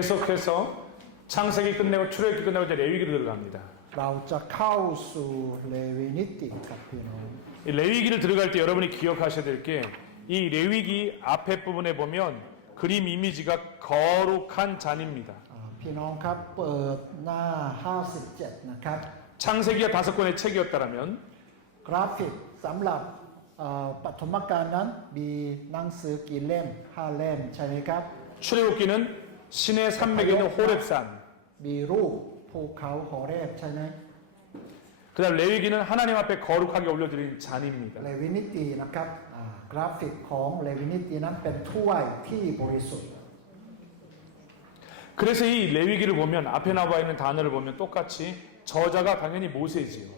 계속해서 창세기 끝내고 출애굽기 끝내고 이제 레위기로 들어갑니다. เราจะเข้าสู่เลวีนิติครับพี่น้อง 이 레위기를 들어갈 때 여러분이 기억하셔야 될 게 이 레위기 앞에 부분에 보면 그림 이미지가 거룩한 잔입니다. พี่น้องครับเปิดหน้า57นะครับ 창세기가 5권의 책이었다면 กราฟิกสำหรับปฐมกาลนั้นมีหนังสือกี่เล่ม5เล่มใช่ไหมครับ 출애굽기는 신의 산맥에 있는 호렙산 มีรูปภูเขาหอเรบใช่ไหม 그다음 레위기는 하나님 앞에 거룩하게 올려드린 잔입니다. เลวีนิตินะครับกราฟิกของเลวีนิตินั้นเป็นถ้วยที่บริสุทธิ์ 그래서 이 레위기를 보면 앞에 나와 있는 단어를 보면 똑같이 저자가 당연히 모세지요.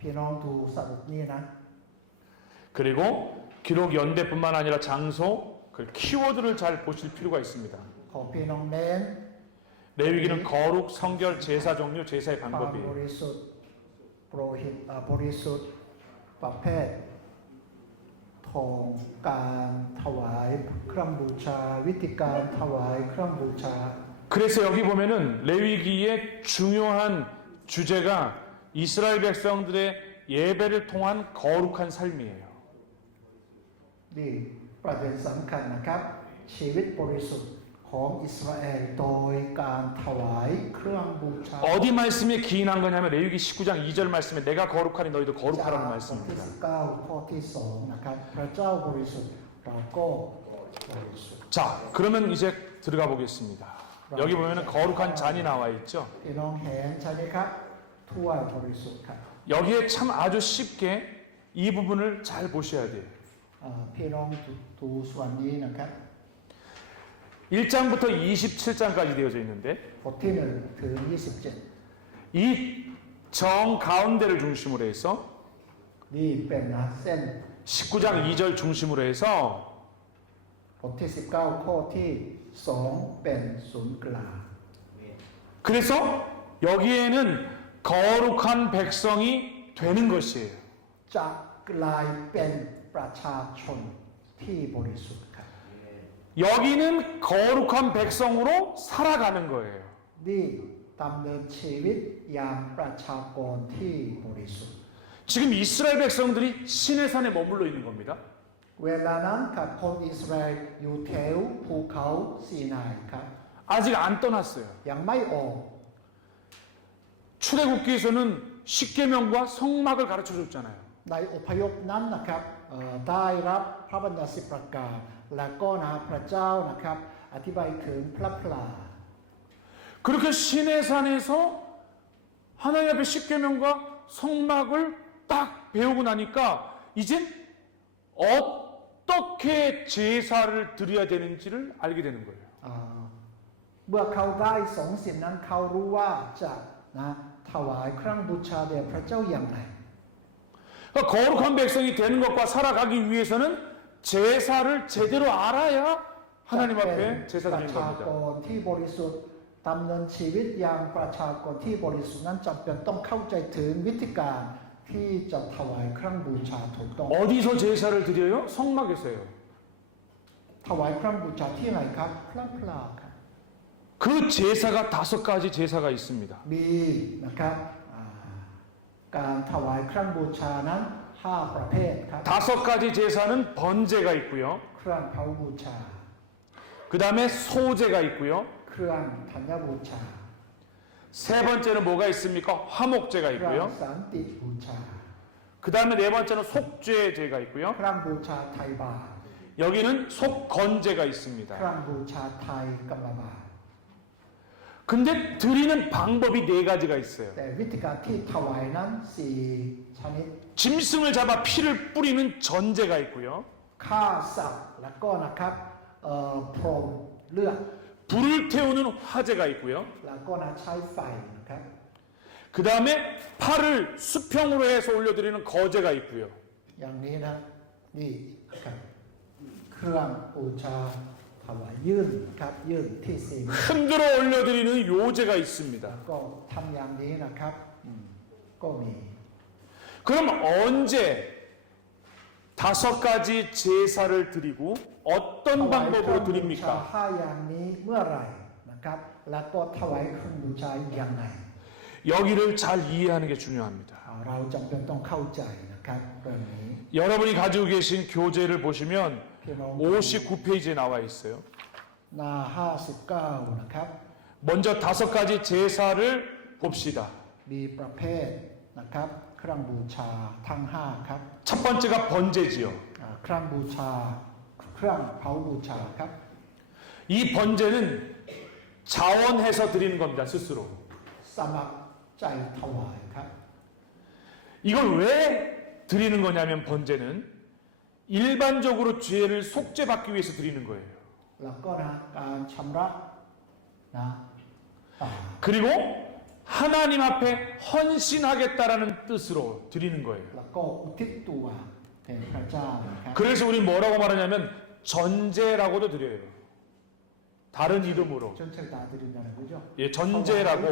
พี่น้องดูสรุปนี่นะ 그리고 기록 연대뿐만 아니라 장소, 그 키워드를 잘 보실 필요가 있습니다. ขอพี่น้องเน้น 레위기는 거룩, 성결, 제사 종류, 제사의 ความบ 방법이에요. ริสุทธิ์โปรหิตบริสุทธิ์ประเภททองการถวายเครื่องบูชาวิธีการถวายเครื่องบูชา 그래서 여기 보면은 레위기의 중요한 주제가 이스라엘 백성들의 예배를 통한 거룩한 삶이에요. นี่ประเด็นสำคัญนะครับชีวิตบริสุทธิ์ของอิสราเอลโดยการถวายเครื่องบูชา 어디 말씀에 기인한 거냐면 레위기 19장 2절 말씀에 내가 거룩하니 너희도 จาก 거룩하라는 บทที่ 말씀입니다. 19ข้อที่2นะครับพระเจ้าบริสุทธิ์เราก็บริสุทธิ์ 자, 그러면 이제 들어가 보겠습니다. 여기 보면은 거룩한 잔이 나와 있죠. พี่น้องเห็นใช่ไหมครับถ้วยบริสุทธิ์ครับ 여기에 참 아주 쉽게 이 부분을 잘 보셔야 돼요. พี่น้องดูส่วนนี้นะครับ 1장부터 27장까지 되어져 있는데 บทที่1ถึง27 이 정 가운데를 중심으로 해서 นี่เป็นเส้น 19장 2절 중심으로 해서 บทที่19ข้อที่2เป็นศูนย์กลาง 그래서 여기에는 거룩한 백성이 되는 것이에요. จะกลายเป็นประชาชนที่บริสุทธิ์ครับ 여기는 거룩한 백성으로 살아가는 거예요. นี่ดำเนินชีวิตอย่างประชากรที่บริสุทธิ์ 지금 이스라엘 백성들이 신의 산에 머물러 있는 겁니다. เวลานั้นกับคนอิสราเอลอยู่แถวภูเขาซีนายครับ 아직 안 떠났어요. ยังไม่ออก 출애굽기에서는 십계명과 성막을 가르쳐 줬잖아요. ในอพยพนั้นนะครับได้รับพระบัญญัติ10ประการและก็นะพระเจ้านะครับอธิบายถึงพระพลา 그렇게 신의 산에서 하나님 앞에 십계명과 성막을 딱 배우고 나니까 이젠 어떻게 제사를 드려야 되는지를 알게 되는 거예요. เมื่อเขาได้สองสิ่งนั้นเขารู้ว่าจะนะถวายเครื่องบูชาแด่พระเจ้าอย่างไร 그러니까 거룩한 백성이 되는 것과 살아가기 위해서는 제사를 제대로 알아야 하나님 앞에 제사 ประ 드리는 ชาก 겁니다. รที่บริสุทธิ์ดำเนินชีวิตอย่างประชากรที่บริสุทธิ์นั้นจำเป็นต้องเข้าใจถึงวิธีการที่จะถวายเครื่องบูชาถูกต้อง 어디서 제사를 드려요? 성막에서요. ถวายเครื่องบูชาที่ไหนครับพระพลาครับ 그 제사가 5가지 제사가 있습니다. มีนะครับการถวายเครื่องบูชานั้น5ประเภทครับ 5가지 제사는 번제가 있고요. เครื่องเผาบูชา 그 다음에 소제가 있고요. เครื่องธัญบูชา 세 번째는 뭐가 있습니까? 화목제가 เครื่อง 있고요. สันติบูชา 그 다음에 네 번째는 속죄제가 있고요. เครื่องบูชาไทยบาท 여기는 속건제가 เครื่ 있습니다. องบูชาไทยกำลาบาท 근데 드리는 방법이 4가지가 있어요. แต่วิธีการที่ถวายนั้น4ชนิด 짐승을 잡아 피를 뿌리는 전제가 있고요. ฆ่าสัตว์แล้วก็นะครับพรมเลือด 불을 태우는 화제가 있고요. แล้วก็นะใช้ไฟนะครับ 그 다음에 팔을 수평으로 해서 올려드리는 거제가 있고요. อย่างนี้นะนี่นะครับเครื่องบูชาถวายยื่นครับยื่นที่สี่ 흔들어 올려드리는 요제가 있습니다. ก็ทำอย่างนี้นะครับก็มี 그럼 언제 5가지 제사를 드리고 어떤 ถวายเครื่ 방법으로 องบูชา 드립니까? 5อย่างนี้เมื่อไหร่นะค นะครับแล้วก็ถวายเครื่องบูชาอย่างไร 여기를 잘 이해하는 게 중요합니다. เราจำเป็นต้องเข้าใจนะครับเรื่องนี้ 여러분이 가지고 계신 교재를 보시면 พี่น้อง 59페이지에 나와 있어요. หน้า59นะครับ 먼저 5가지 제사를 봅시다. มีประเภทนะครับเครื่องบูชาทั้ง5ครับ 첫 번째가 번제지요. เครื่องบูชาเครื่องเผาบูชาครับ 이 번제는 자원해서 드리는 겁니다. 스스로. สมัครใจถวายครับ 이걸 왜 드리는 거냐면 번제는 일반적으로 죄를 속죄받기 위해서 드리는 거예요. แล้วก็นะการชำระนะบาป 그리고 하나님 앞에 헌신하겠다라는 뜻으로 드리는 거예요. แล้วก็อุทิศตัวแด่พระเจ้านะครับ 그래서 우리 뭐라고 말하냐면 전제라고도 드려요. 다른 이름으로. จนใช้ตา드린다는 거죠. 예, 전제라고.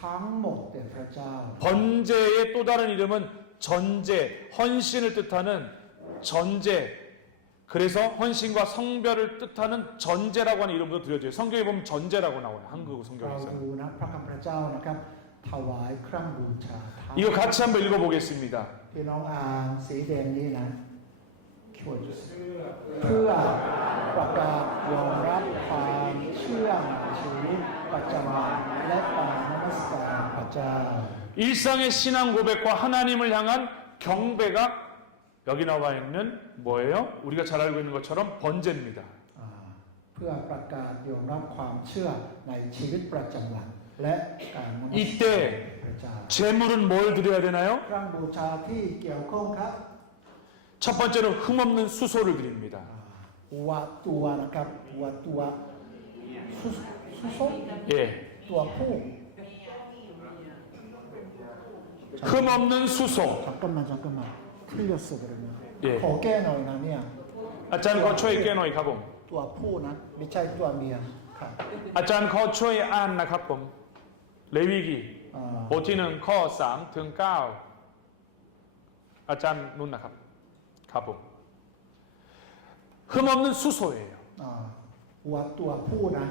ทั้งหมดแด่พระเจ้า 번제의 또 다른 이름은 전제, 헌신을 뜻하는 전제. 그래서 헌신과 성별을 뜻하는 전제라고 하는 이름으로 드려져요. 성경에 보면 전제라고 나와요. 한국 เรา 성경에서. ดูนะพระคำพระเจ้านะครับถวายเครื่องบูชาทั้ง 이거 같이 한번 읽어보겠습니다. พี่น้องอ่านสีแดงนี้นะช่วยเพื่อประกาศยอมรับความเชื่อชีวิตประจำวันและการนมัสการพระเจ้า 일상의 신앙 고백과 하나님을 향한 경배가 여기 나와 있는 뭐예요? 우리가 잘 알고 있는 것처럼 번제입니다. เพื่อประกาศยอมรับความเชื่อในชีวิตประจำวันและการนมัสการ 이때 พระเจ้า 제물은 뭘 드려야 되나요? เครื่องบูชาที่เกี่ยวข้องครับ 첫 번째는 흠없는 수소를 드립니다. วัวตัวนะครับวัวตัวสุสม 예, ตัวผู้ 흠없는 수소. 잠깐만 틀렸어 그러면 예. ขอแก้หน่อยนะเนี่ย 아짠 거초에 깨노이 가봄. ตัวผู้นะไม่ใช่ตัวเมียครับ 아짠 거초에 안나 가봄. 레위기. อ่า 보티는 커3 등9. 아짠 눈나 가봄. 흠없는 수소예요. อ่าวัวตัวผู้นะ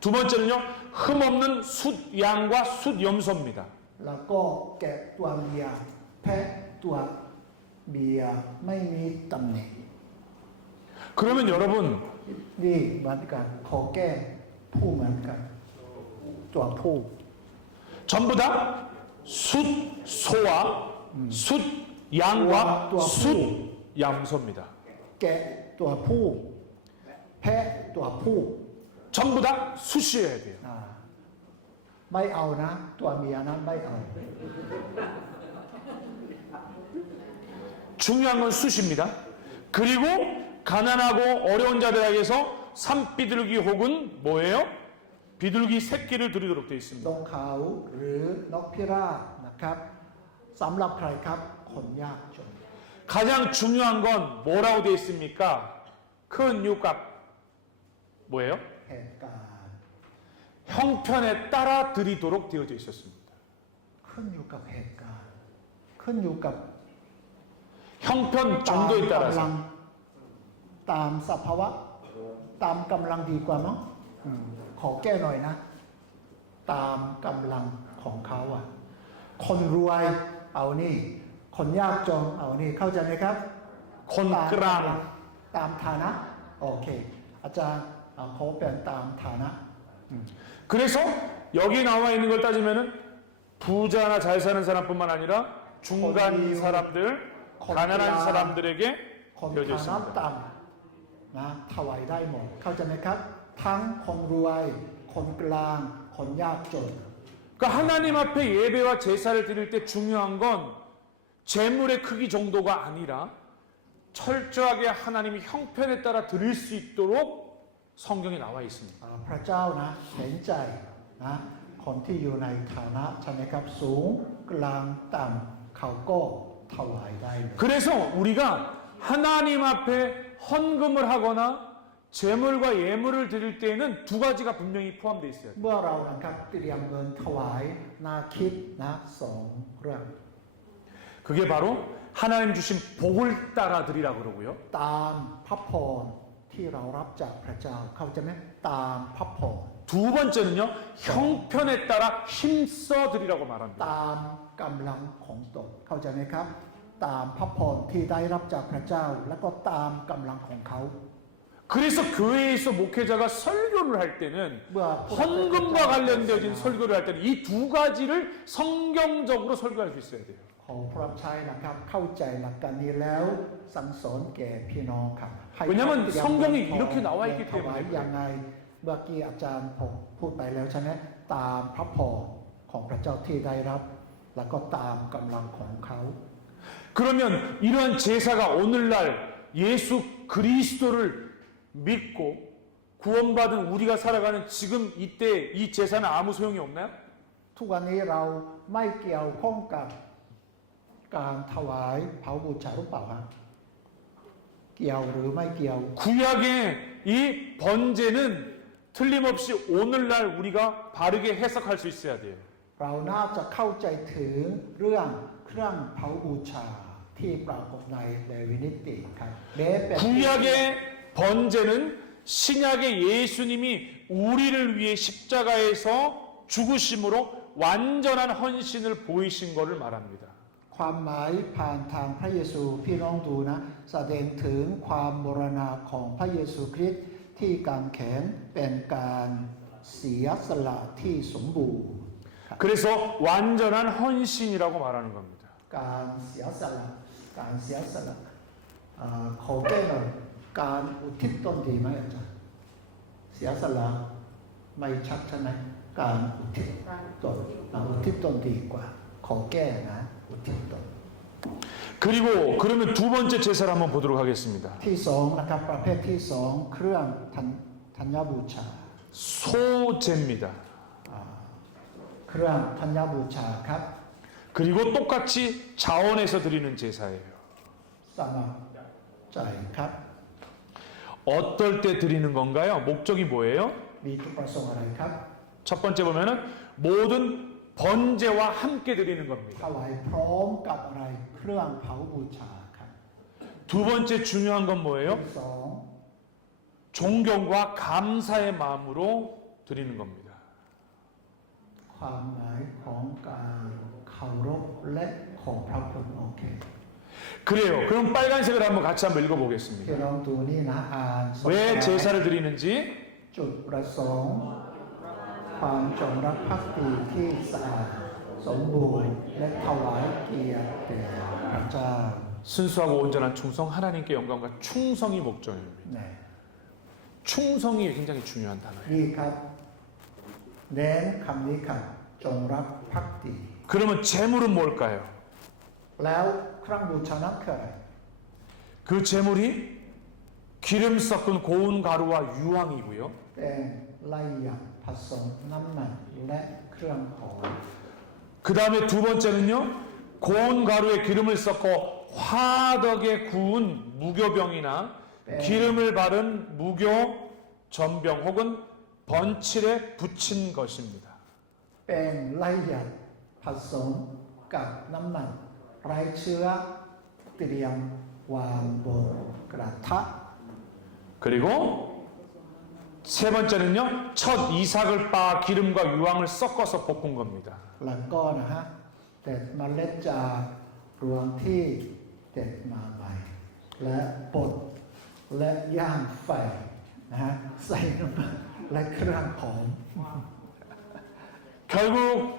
두 번째는요, 흠없는 숫 양과 숫 염소입니다. แล้วก็แกะตัวเมียแพะตัวเมียไม่มีตำหนิ 그러면 여러분, นี่เหมือนกันขอแก้ผู้เหมือนกันตัวผู้ 전부 다 숫 소와 숫 양과 숫 염소입니다. แกะตัวผู้แพะตัวผู้ 전부 다 숫이어야 돼요. อ่าไม่เอานะตัวเมียนั้นไม่เอา 중요한 건 숫입니다. 그리고 가난하고 어려운 자들에게서 산비둘기 혹은 뭐예요? 비둘기 새끼를 드리도록 되어 ตร 있습니다. งเขาหรือนกพิราบนะครับสำหรับใครครับคนยากจน 가장 중요한 건 뭐라고 되어 있습니까? 큰 육값 뭐예요? เหตุการณ์ 형편에 따라 드리도록 되어져 있었습니다. ขึ้นอยู่กับเหตุการณ์ขึ้นอยู่กับ 형편 ตาม 정도에 กำลั 따라서 งตามสภาวะตามกำลังดีกว่ามั้งขอแก้หน่อยนะ ตามกำลังของเขาอ่ะ คนรวยเอานี่ คนยากจนเอานี่เข้าใจไหมครับ คนกลาง ตามฐานะโอเค อาจารย์เขาเป็นตามฐานะ 그래서 여기 나와 있는 걸 따지면은 부자나 잘 사는 사람뿐만 아니라 중간 사람들, 가난한 사람들에게 คน 되어져 ฐานะ 있습니다. ต่ำนะถวายได้หมดเข้าใจไหมครับ ทั้งคนรวย คนกลาง คนยากจน 그러니까 하나님 앞에 예배와 제사를 드릴 때 중요한 건 재물의 크기 정도가 아니라 철저하게 하나님이 형편에 따라 드릴 수 있도록 성경에 나와 있습니다. พระเจ้านะเห็นใจนะคนที่อยู่ในฐานะใช่ไหมครับสูงกลางต่ำเขาก็ถวายได้เลย 그래서 우리가 하나님 앞에 헌금을 하거나 재물과 예물을 드릴 때에는 두 가지가 분명히 포함되어 있어요. เมื่อเรานะครับเตรียมเงินถวายนาคิดนะสองเรื่อง 그게 바로 하나님 주신 복을 따라 드리라 그러고요. ตามพระพรที่เรารับจากพระเจ้าเข้าใจไหมตามพระพร 두 번째는요, 형편에 따라 힘써 드리라고 말합니다. ตามกำลังของตนเข้าใจไหมครับ ตามพระพรที่ได้รับจากพระเจ้า แล้วก็ตามกำลังของเขา 그래서 교회에서 목회자가 설교를 할 때는 เมื่อ 헌금과 관련되어진 설교를 할 때는 이 두 가지를 성경적으로 설교할 수 있어야 돼요. ขอพระใช้นะครับ เข้าใจหลักการนี้แล้วสั่งสอนแก่พี่น้องครับให้ 왜냐면 เตรียม 성경이 ของ 이렇게 나와 있기 ถวาย 때문에 ยังไงเมื่อกี้อาจารย์ผมพูดไปแล้วใช่ไหมตามพระพรของพระเจ้าที่ได้รับ แล้วก็ตามกำลังของเขา 그러면 이러한 제사가 오늘날 예수 그리스도를 믿고 구원받은 우리가 살아가는 지금 이때 이 제사는 아무 소용이 없나요? ทุกวันนี้เราไม่เกี่ยวข้องกับการถวายเผาบูชาหรือเปล่าฮะเกี่ยวหรือไม่เกี่ยว 구약의 이 번제는 틀림없이 오늘날 우리가 바르게 해석할 수 있어야 돼요. เราน่าจะเข้าใจถึงเรื่องเครื่องเผาบูชาที่ปรากฏในเลวีนิติครับแม้เป็น 구약의 번제는 신약의 예수님이 우리를 위해 십자가에서 죽으심으로 완전한 헌신을 보이신 것을 말합니다. ความหมายผ่านทางพระเยซูพี่น้องดูนะแสดงถึงความมรณะของพระเยซูคริสต์ที่กางแขนเป็นการเสียสละที่สมบูรณ์ 그래서 완전한 헌신이라고 말하는 겁니다. การเสียสละขอแก้หน่อยการอุทิศตนดีไหมอาจารย์เสียสละไม่ชัดใช่ไหมการอุทิศตนดีกว่าขอแก้นะอุทิศตน 그리고 그러면 두 번째 제사를 한번 보도록 하겠습니다. ที่สองนะครับประเภทที่สองเครื่องธัญบูชา 소제입니다. เครื่องธัญบูชาครับ 그리고 똑같이 자원에서 드리는 제사예요. สมัครใจครับ 어떨 때 드리는 건가요? 목적이 뭐예요? มีจุดประสงค์อะไรครับ 첫 번째 보면은 모든 번제와 함께 드리는 ถ 겁니다. วายพร้อมกับอะไรเครื่องเผาบูชาครับ 두 번째 중요한 건 뭐예요? ที่สอง 존경과 감사의 마음으로 드리는 겁니다. ความหมายของการเคารพและขอบพระคุณโอเค 그래요. 그럼 빨간색을 한번 같이 한번 ที่ 읽어보겠습니다. ลองดูนี่นะอ่านสด 왜 제사를 드리는지 จุดประสงค์ ความจงรักภักดีที่สะอาดสมบูรณ์และถวายเกียรติแด่พระเจ้า 순수하고 온전한 충성, 하나님께 영광과 충성이 목적입니다. เนี่ย 충성이 굉장히 중요한 단어예요. นี่ครับเน้นคำนี้ครับจงรักภักดี 그러면 제물은 뭘까요? แล้วเครื่องบูชานั้นคืออะไร 그 제물이 기름 섞은 고운 가루와 유황이고요. แป้งไล่หยักผสมน้ำมันและเครื่องหอม 그 다음에 두 번째는요. 고운 가루에 기름을 섞어 화덕에 구운 무교병이나 기름을 바른 무교 전병 혹은 번칠에 붙인 것입니다. แป้งไล่หยักผสมกับน้ำมันไร้เชื้อเตรียมวางบนกระทะ 그리고 세 번째는요. 첫 이삭을 빻아 기름과 유황을 섞어서 볶은 겁니다. หลังก็นะฮะเด็ดเมล็ดจากรวงที่เด็ดมาใหม่และบดและย่างไฟนะฮะใส่น้ำมันและเครื่องหอม 결국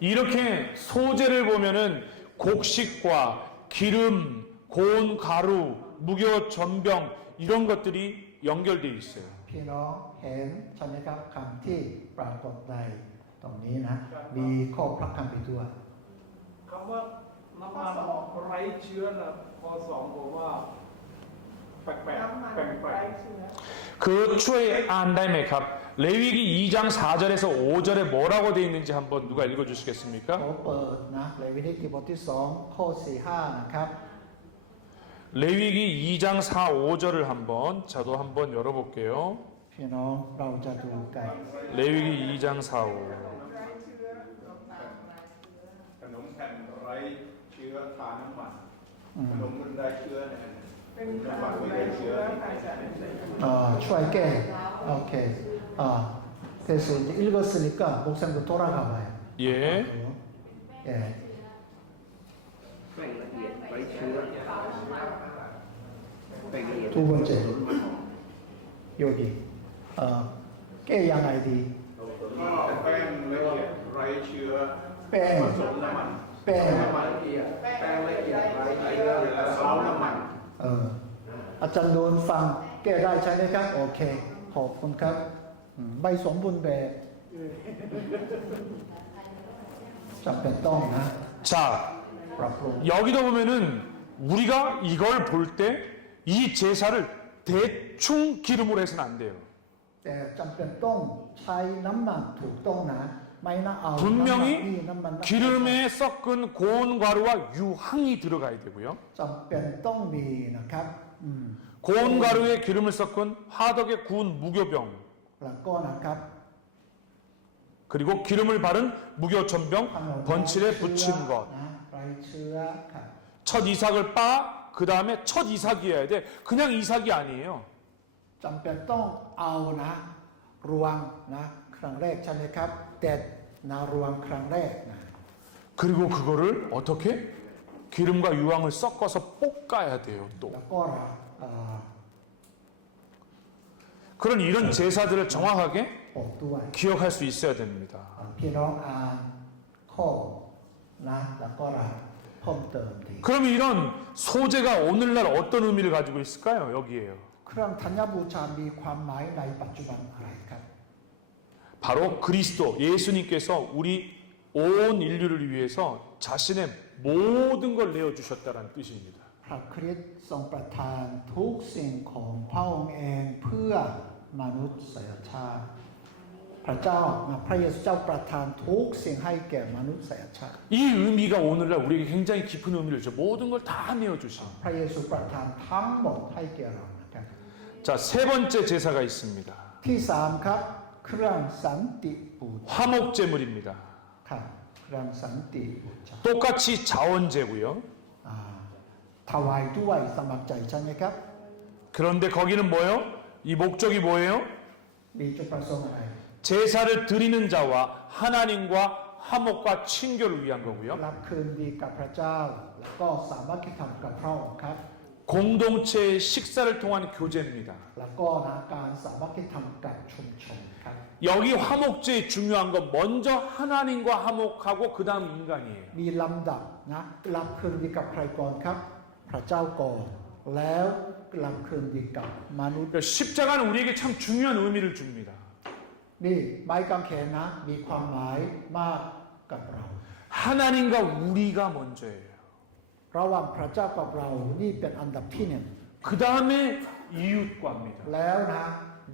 이렇게 소재를 보면은 곡식과 기름, 고운 가루, 무교 전병 이런 것들이 연결되어 있어요. พี่น้องเห็นใช่ไหมครับคำที่ปรากฏในตรงนี้นะมีข้อพระคัมภีร์ด้วย คำว่าน้ำมันไร้เชื้อนะพอสองผมว่าแปลกๆแปลก 그 추에 안다이메캅 레위기 2장 4절에서 5절에 뭐라고 되어 있는지 한번 누가 ข 읽어주시겠습니까? อเปิดนะเลวีนิติบทที่2ข้อ4-5นะครับ 레위기 2장 4, 5절을 한번 저도 한번 열어볼게요. พี่น้องเราจะดูกัน 레위기 2장 4, 5. ขนมแผ่นไร้เชื้อทาน้ำมันขนมมันได้เชื้อเนี่ยน้ำมันไม่ได้เชื้อ ช่วยแก้โอเค 그래서 이제 읽었으니까 목사님도 돌아가 봐요. 예. 예. แบ่งละเอียดไว้เชื้อแบ่งละเอียด 두 번째 여기 깨양 아이디 ก็แป้งละเอียดไร้เชื้อ 뺑 ผสมน้ำมัน 뺑 น้ำมันละเอียดแป้งละเอียดไร้เชื้อและซอสน้ำมัน อาจารย์โดนฟังแก้ได้ใช่ไหมครับโอเคขอบคุณครับใบสมบูรณ์แบบจำเป็นต้องนะ 자, ปรับปรุง 여기도 보면은 우리가 이걸 볼 때 이 제사를 대충 기름으로 해서는 안 돼요. แต่จำเป็นต้องใช้น้ำมันถูกต้องนะไม่น่าเอา 분명히 น้ำมัน 기름에 섞은 고운 가루와 유황이 들어가야 되고요. จำเป็นต้องมีนะครับ 고운 가루에 기름을 섞은 화덕에 구운 무교병 แล้วก็นะครับ 그리고 기름을 바른 무교천병 ขนม 번칠에 붙인 것. นะไรเชื้อครับ 첫 이삭을 빻, 그 다음에 첫 이삭이어야 돼. 그냥 이삭이 아니에요. จำเป็นต้องเอานะรวงนะครั้งแรกใช่ไหมครับเด็ดนะรวงครั้งแรกนะ 그리고 그거를 어떻게? 기름과 유황을 섞어서 볶아야 돼요. 또 แล้วก็เอ่อ 그런 이런 제사들을 정확하게 อบด้วย 기억할 수 있어야 됩니다. พี่น้องอ่านข้อนะแล้วก็เพิ่มเติมดี 그럼 이런 소제가 오늘날 어떤 의미를 가지고 있을까요? 여기에요. เครื่องธัญบูชามีความหมายในปัจจุบันอะไรครับ 바로 그리스도 예수님께서 우리 온 인류를 위해서 자신의 모든 걸 내어 주셨다는 뜻입니다. พระคริสต์ทรงประทานทุกสิ่งของพระองค์เองเพื่อมนุษยชาติ พระเจ้าพระเยซูเจ้าประทานทุกสิ่งให้แก่มนุษยชาติ 이 의미가 오늘날 우리에게 굉장히 깊은 의미를 줘. 모든 걸 다 내어 주신. พระเยซูประทานทั้งหมดให้แก่เรานะครับ 자, 세 번째 제사가 있습니다. ที่สามครับเครื่องสันติบูชา 화목제물입니다. ครับเครื่องสันติบูชา 똑같이 자원제고요. อ่าถวายด้วยสมัครใจใช่ไหมครับ 그런데 거기는 뭐예요? 이 목적이 뭐예요? มีจุดประสงค์อะไร 제사를 드리는 자와 하나님과 화목과 친교를 위한 거고요. รับคืนดีกับพระเจ้า แล้วก็สามัคคีธรรมกับพระองค์ครับ 공동체의 식사를 통한 교제입니다. แล้วก็นะการสามัคคีธรรมกับชุมชนครับ 여기 화목제의 중요한 건 먼저 하나님과 화목하고 그 다음 인간이에요. มีลำดับนะรับคืนดีกับใครก่อนครับ พระเจ้าก่อนแล้วรับคืนดีกับมนุษย์ 그러니까 십자가는 우리에게 참 중요한 의미를 줍니다. นี่ไม้กางเขนนะมีความหมายมากกับเรา 하나님과 우리가 먼저예요. ระหว่างพระเจ้ากับเรานี่เป็นอันดับที่หนึ่ง 그 다음에 이웃과입니다. แล้วนะ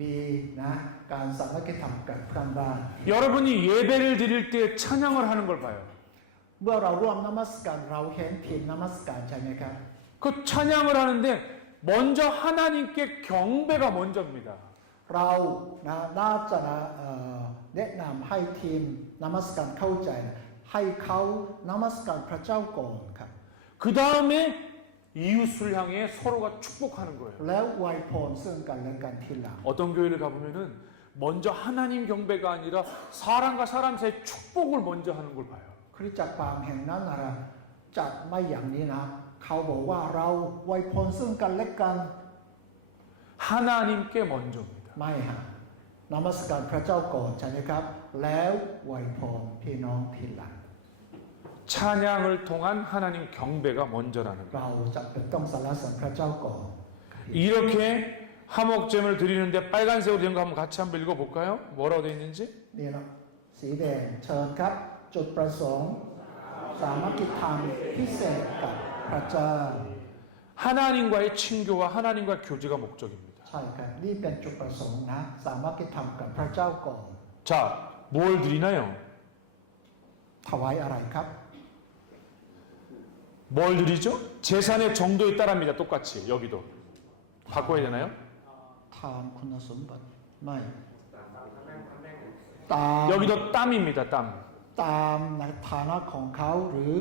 มีนะการสามัคคีธรรมกับเพื่อนบ้าน 여러분이 예배를 드릴 때 찬양을 하는 걸 봐요. เมื่อเราร่วมนมัสการเราเห็นทีมนมัสการใช่ไหมครับ 그 찬양을 하는데 먼저 하나님께 경배가 먼저입니다. เรานะน่าจะนะแนะนำให้ทีมนมัสการเข้าใจนะให้เขานมัสการพระเจ้าก่อนครับ 그 다음에 이웃을 향해 서로가 축복하는 거예요. แล้วอวยพรซึ่งกันและกันทีหลัง 어떤 교회를 가보면은 먼저 하나님 경배가 아니라 사람과 사람 사이 축복을 먼저 하는 걸 봐요. คริสตจักรบางแห่งนั้นนะจัดไม่อย่างนี้นะเขาบอกว่าเราอวยพรซึ่งกันและกัน 하나님께 먼저입니다. ไม่ฮะนมัสการพระเจ้าก่อนใช่ไหมครับ แล้วอวยพรพี่น้องทีหลัง 찬양을 통한 하나님 경배가 먼저라는 거예요. เราจะเป็นต้องสรรเสริญพระเจ้าก่อน 이렇게 화목제물을 드리는데 빨간색으로 된 거 한번 같이 한번 읽어볼까요? 뭐라고 되어 있는지? นี่นะสีแดงเชิญครับ จุดประสงค์สามัคคีธรรมพิเศษกับพระเจ้า 하나님과의 친교와 하나님과 교제가 목적입니다. ใช่ครับนี่เป็นจุดประสงค์นะสามัคคีธรรมกับพระเจ้าก่อน 자, 뭘 드리나요? ถวายอะไรครับ 뭘 드리죠? 재산의 정도에 따릅니다. 똑같이 여기도 바꿔야 되나요? ทานคุณสมบัติไม่ตาม 여기도 땀입니다. 땀. ตามนะฐานะของเขาหรือ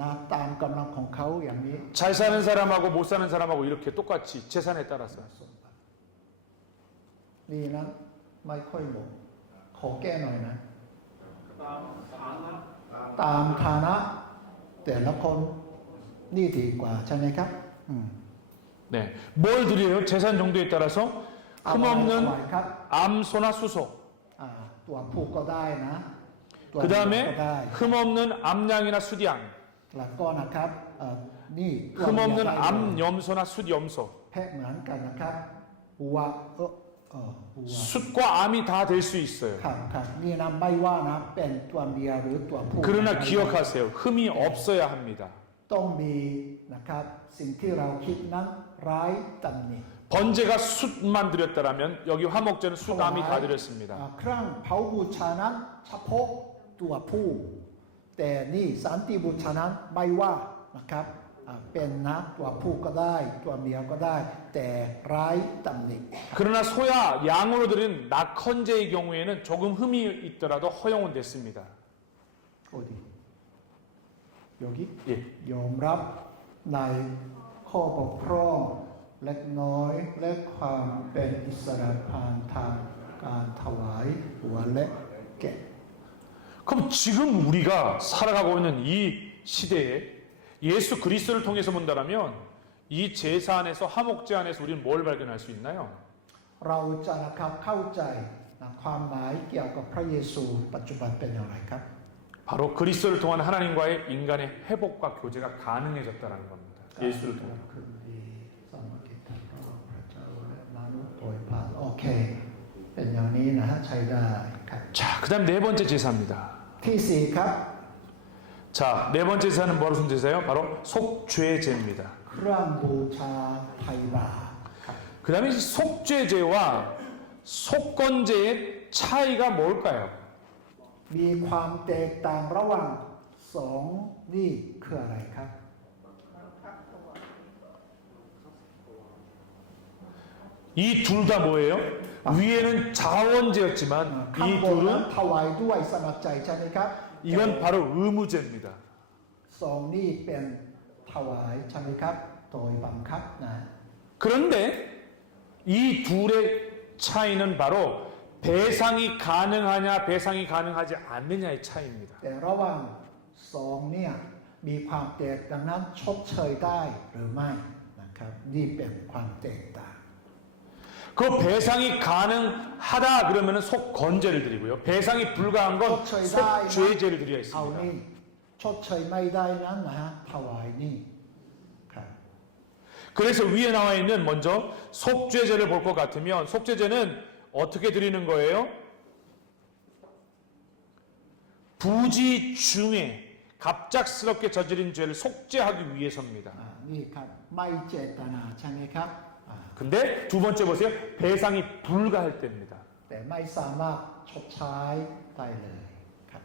นะตามกำลังของเขาอย่างนี้ 잘 사는 사람하고 못 사는 사람하고 이렇게 똑같이 재산에 따라서. ดีนั้นไม่ค่อยเหมาะ ขอแก้หน่อยนะ ตามฐานะ ตามฐานะแต่ละคนนี่ดีกว่าใช่ไหมครับ 네, 뭘 드려요? 재산 정도에 따라서 เอาอะไรถวาย 흠없는 ครับ 암소나 수소, ตัวผู้ก็ได้นะตัว 그 เมียก็ 다음에 ได้ 흠없는 암양이나 수디양, แล้วก็นะครับนี่ตัวเมีย 흠없는 ได้เลย 암염소나 숫염소, แพะเหมือนกันนะครับวัววัว 숫과 암이 다 될 수 있어요. ครับนี่นะไม่ว่านะเป็นตัวเมียหรือตัวผู้ 그러나 기억하세요. 흠이 없어야 합니다. ต้องมีนะครับสิ่งที่เราคิดนั้นร้ายตำหนิ 번제가 숫만 드렸다라면 여기 화목제는 숫암이 다 드렸습니다. เครื่องเผาบูชานั้นเฉพาะตัวผู้ แต่นี่สันติบูชานั้นไม่ว่านะครับเป็นนะตัวผู้ก็ได้ตัวเมียก็ได้ แต่ร้ายตำหนิ 그러나 소야 양으로 드린 낙헌제의 경우에는 조금 흠이 있더라도 허용은 됐습니다. โอ้ดีโยกิ 예. ยอมรับในข้อบกพร่องเล็กน้อยและความเป็นอิสระผ่านทางการถวายหัวและแกะ 그럼 지금 우리가 살아가고 있는 이 시대에 예수 그리스도를 통해서 본다라면 이 제사 안에서 화목제 안에서 우리는 뭘 발견할 수 있나요? เราจะนะครับเข้าใจนะความหมายเกี่ยวกับพระเยซูปัจจุบันเป็นอย่างไรครับ 바로 그리스도를 통한 하나님과의 인간의 회복과 교제가 가능해졌다는 겁니다. 예수를 통해. คือดีสมกิจระหว่างพระเจ้าและมนุษย์โดยผ่านโอเค เป็นอย่างนี้นะฮะใช้ได้ครับ 자, 그다음 네 번째 제사입니다. ที่สี่ครับ 자, 네 번째 제사는 무슨 제사예요? 바로 속죄제입니다. เครื่องบูชาไถ่บาปครับ 그다음에 이 속죄제와 속건제의 차이가 뭘까요? มีความแตกต่างระหว่างสองนี่คืออะไรครับ 이 둘 다 뭐예요? 위에는 자원제였지만 ข้าง 이 บนนั้น 둘은 ถวายด้วยสมัครใจใช่ไหมครับ 이건 바로 의무제입니다. สองนี่เป็นถวายใช่ไหมครับโดยบังคับนะ 그런데 이 둘의 차이는 바로 배상이 가능하냐 배상이 가능하지 않느냐의 차이입니다. แต่ระหว่างสองเนี่ยมีความแตกดังนั้นชดเชยได้หรือไม่นะครับนี่เป็นความแตกต่าง 그 배상이 가능하다 그러면은 속건제를 드리고요. 배상이 불가한 건 속죄제를 드려야 เอา 있습니다. นี่ชดเชยไม่ได้นั้นนะฮะถวายนี่ครับ 그래서 위에 나와 있는 먼저 속죄제를 볼 것 같으면 속죄제는 어떻게 드리는 거예요? 부지 중에 갑작스럽게 저지른 죄를 속죄하기 위해서입니다. นี่ครับไม่เจตนาใช่ไหมครับ 근데 두 번째 보세요. 배상이 불가할 때입니다. แต่ไม่สามารถชดใช้ได้เลยครับ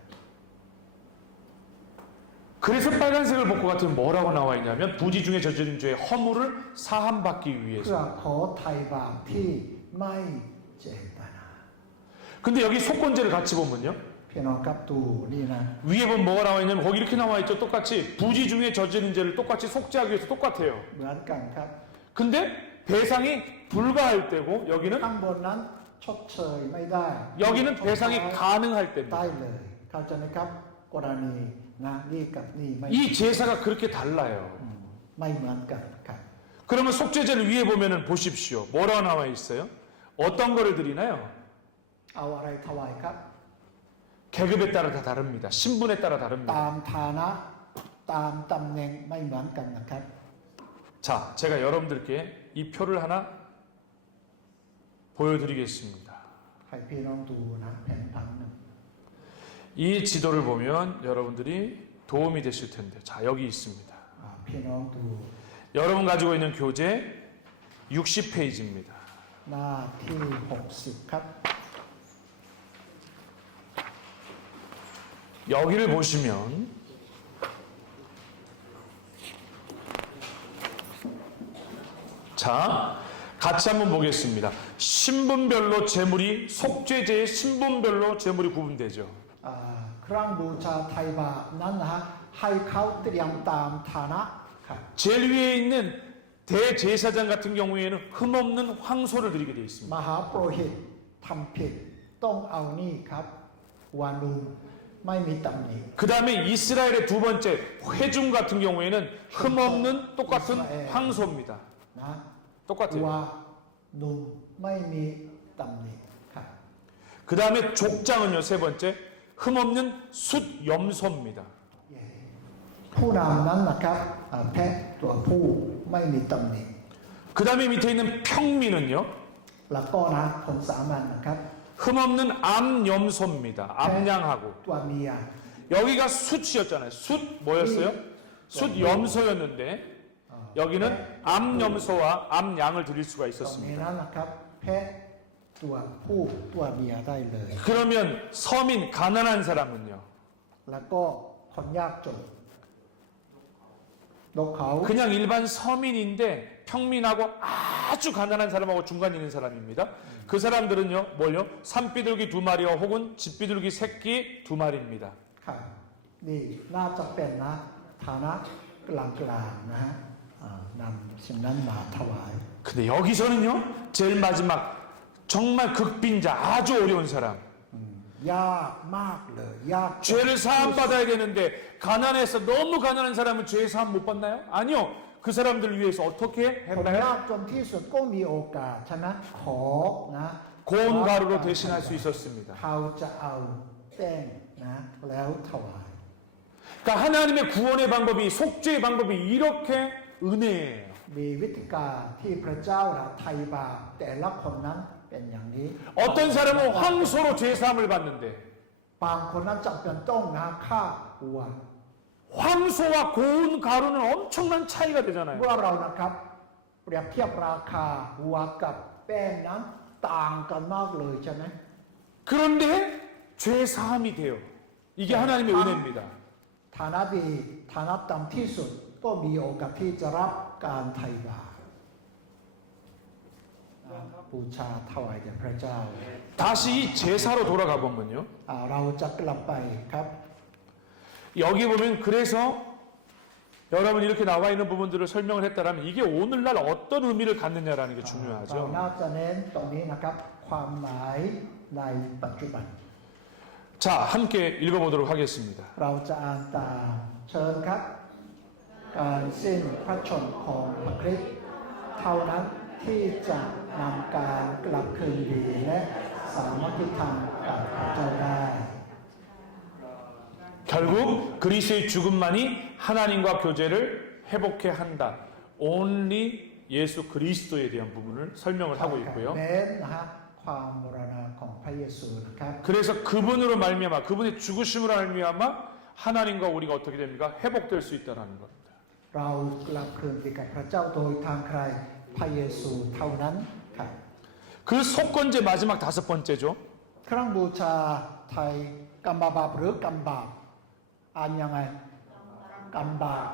그래서 빨간색을 볼 것 같으면 뭐라고 나와 있냐면 부지 중에 저지른 죄의 허물을 사함받기 เพื่อ 위해서. ขอไถ่บาปที่ไม่เจตนา 근데 여기 속건제를 같이 보면요. พี่น้องครับดูนี่นะ 위에 보면 뭐가 나와 있냐면 거기 이렇게 나와 있죠. 똑같이 부지 중에 저지른 죄를 똑같이 속죄하기 위해서 똑같아요. เหมือนกันครับ 근데 배상이 불가할 때고 여기는 ข้างบนนั้นชดเชยไม่ได้ 여기는 ชดใช้ 배상이 가능할 ได้ 때입니다. เลยเข้าใจไหมครับ กรณีนะนี่กับนี่ไม่ 이 제사가 그렇게 달라요. ไม่เหมือนกันครับ 그러면 속죄제를 위에 보면은 보십시오. 뭐라고 나와 있어요? 어떤 거를 드리나요? เอาอะไรถวายครับ 계급에 따라 다 다릅니다. 신분에 따라 ตา 다릅니다. มฐานะตามตำแหน่งไม่เหมือนกันนะครับ 자, 제가 여러분들께 이 표를 하나 보여드리겠습니다. ให้พี่น้องดูนะแผนผังหนึ่ง 이 지도를 보면 여러분들이 도움이 되실 텐데, 자, 여기 있습니다. พี่น้องดู 여러분 가지고 있는 교재 60페이지입니다. หน้าที่60ครับ 여기를 보시면 자, 같이 한번 보겠습니다. 신분별로 재물이 속죄제의 신분별로 재물이 구분되죠. เครื่องบูชาไถ่บาปนั้นนะฮะให้เขาเตรียมตามฐานะครับ 제일 위에 있는 대제사장 같은 경우에는 흠없는 황소를 드리게 되어 있습니다. มหาโปรหิตทำผิด ต้องเอานี่ครับวานุนไม่มีตำหนิ 그 다음에 이스라엘의 두 번째 회중 같은 경우에는 흠없는 똑같은 황소입니다. นะ 똑같아요. วานุนไม่มีตำหนิครับ 그 다음에 족장은요, 세 번째 흠없는 숫 염소입니다. ผู้นำนั้นนะครับแพะตัวผู้ไม่มีตำหนิ 그 다음에 밑에 있는 평민은요, แล้วก็นะคนสามัญนะครับ 흠없는 암 염소입니다. 암양하고 ตัวเมีย 여기가 숫이었잖아요. 숫 뭐였어요? 숫 염소였는데 여기는 암 염소와 암 양을 드릴 수가 ตรงนี้ 있었습니다. นั้นนะครับแพะตัวผู้ตัวเมียได้เลย 그러면 서민 가난한 사람은요, แล้วก็คนยากจนนกเขา 그냥 일반 서민인데 평민하고 아주 가난한 사람하고 중간에 있는 사람입니다. 그 사람들은요, 뭘요? 산비둘기 2마리와 혹은 집비둘기 새끼 2마리입니다. ครับนี่น่าจะเป็นนะฐานะกลางๆนะฮะนำสิ่งนั้นมาถวาย 근데 여기서는요, 제일 마지막 정말 극빈자, 아주 어려운 사람. ยากมากเลยยาก 죄를 사함 받아야 되는데 가난해서 너무 가난한 사람은 죄 사함 못 받나요? 아니요. 그 사람들을 위해서 어떻게 คนยา 했나요? กจนที่สุดก็มีโอกาสใช่ไหมขอนะ 고운 가루로 대신할 수 있었습니다. เขาจะเอาแป้งนะแล้วถวาย 그러니까 하나님의 구원의 방법이, 속죄의 방법이 이렇게 은혜예요. มีวิธีการที่พระเจ้านะไถ่บาปแต่ละคนนั้นเป็นอย่างนี้ 어떤 사람은 황소로 죄 사함을 받는데 บางคนนั้นจำเป็นต้องนะฆ่าวัว 황소와 고운 가루는 엄청난 차이가 되잖아요. เมื่อเรานะครับเปรียบเทียบราคาวัวกับแป้งนั้นต่างกันมากเลยใช่ไหม 그런데 죄 사함이 돼요. 이게 하나님의 은혜입니다. ฐานะดีฐานะต่ำที่สุดก็มีโอกาสที่จะรับการไถ่บาปบูชาถวายแด่พระเจ้า 다시 이 제사로 돌아가 보면요. เราจะกลับไปครับ 여기 보면 그래서 여러분 이렇게 나와 있는 부분들을 설명을 했다라면 이게 오늘날 어떤 의미를 갖느냐라는 게 เรา 중요하죠. น่าจะเน้นตรงนี้นะครับความหมายในปัจจุบัน 자, 함께 읽어보도록 하겠습니다. เราจะอ่านตามเชิญครับ การสิ้นพระชนม์ของพระคริสต์เท่านั้นที่จะนำการกลับคืนดีและสามัคคีธรรมกับพระเจ้าได้ 결국 그리스도의 죽음만이 하나님과 교제를 회복해 한다. only 예수 그리스도에 대한 부분을 설명을 하고 있고요. เน้นนะฮะความมรณะของพระเยซูนะครับ 그래서 그분으로 말미암아 그분의 죽으심으로 말미암아 하나님과 우리가 어떻게 됩니까? 회복될 수 있다라는 겁니다. เรากลับคืนดีกับพระเจ้าโดยทางใครพระเยซูเท่านั้นครับ 그 속건제 마지막 5번째죠. เครื่องบูชาไทยกรรมบาปหรือกรรมบาปอ่านยังไงกรรมบาป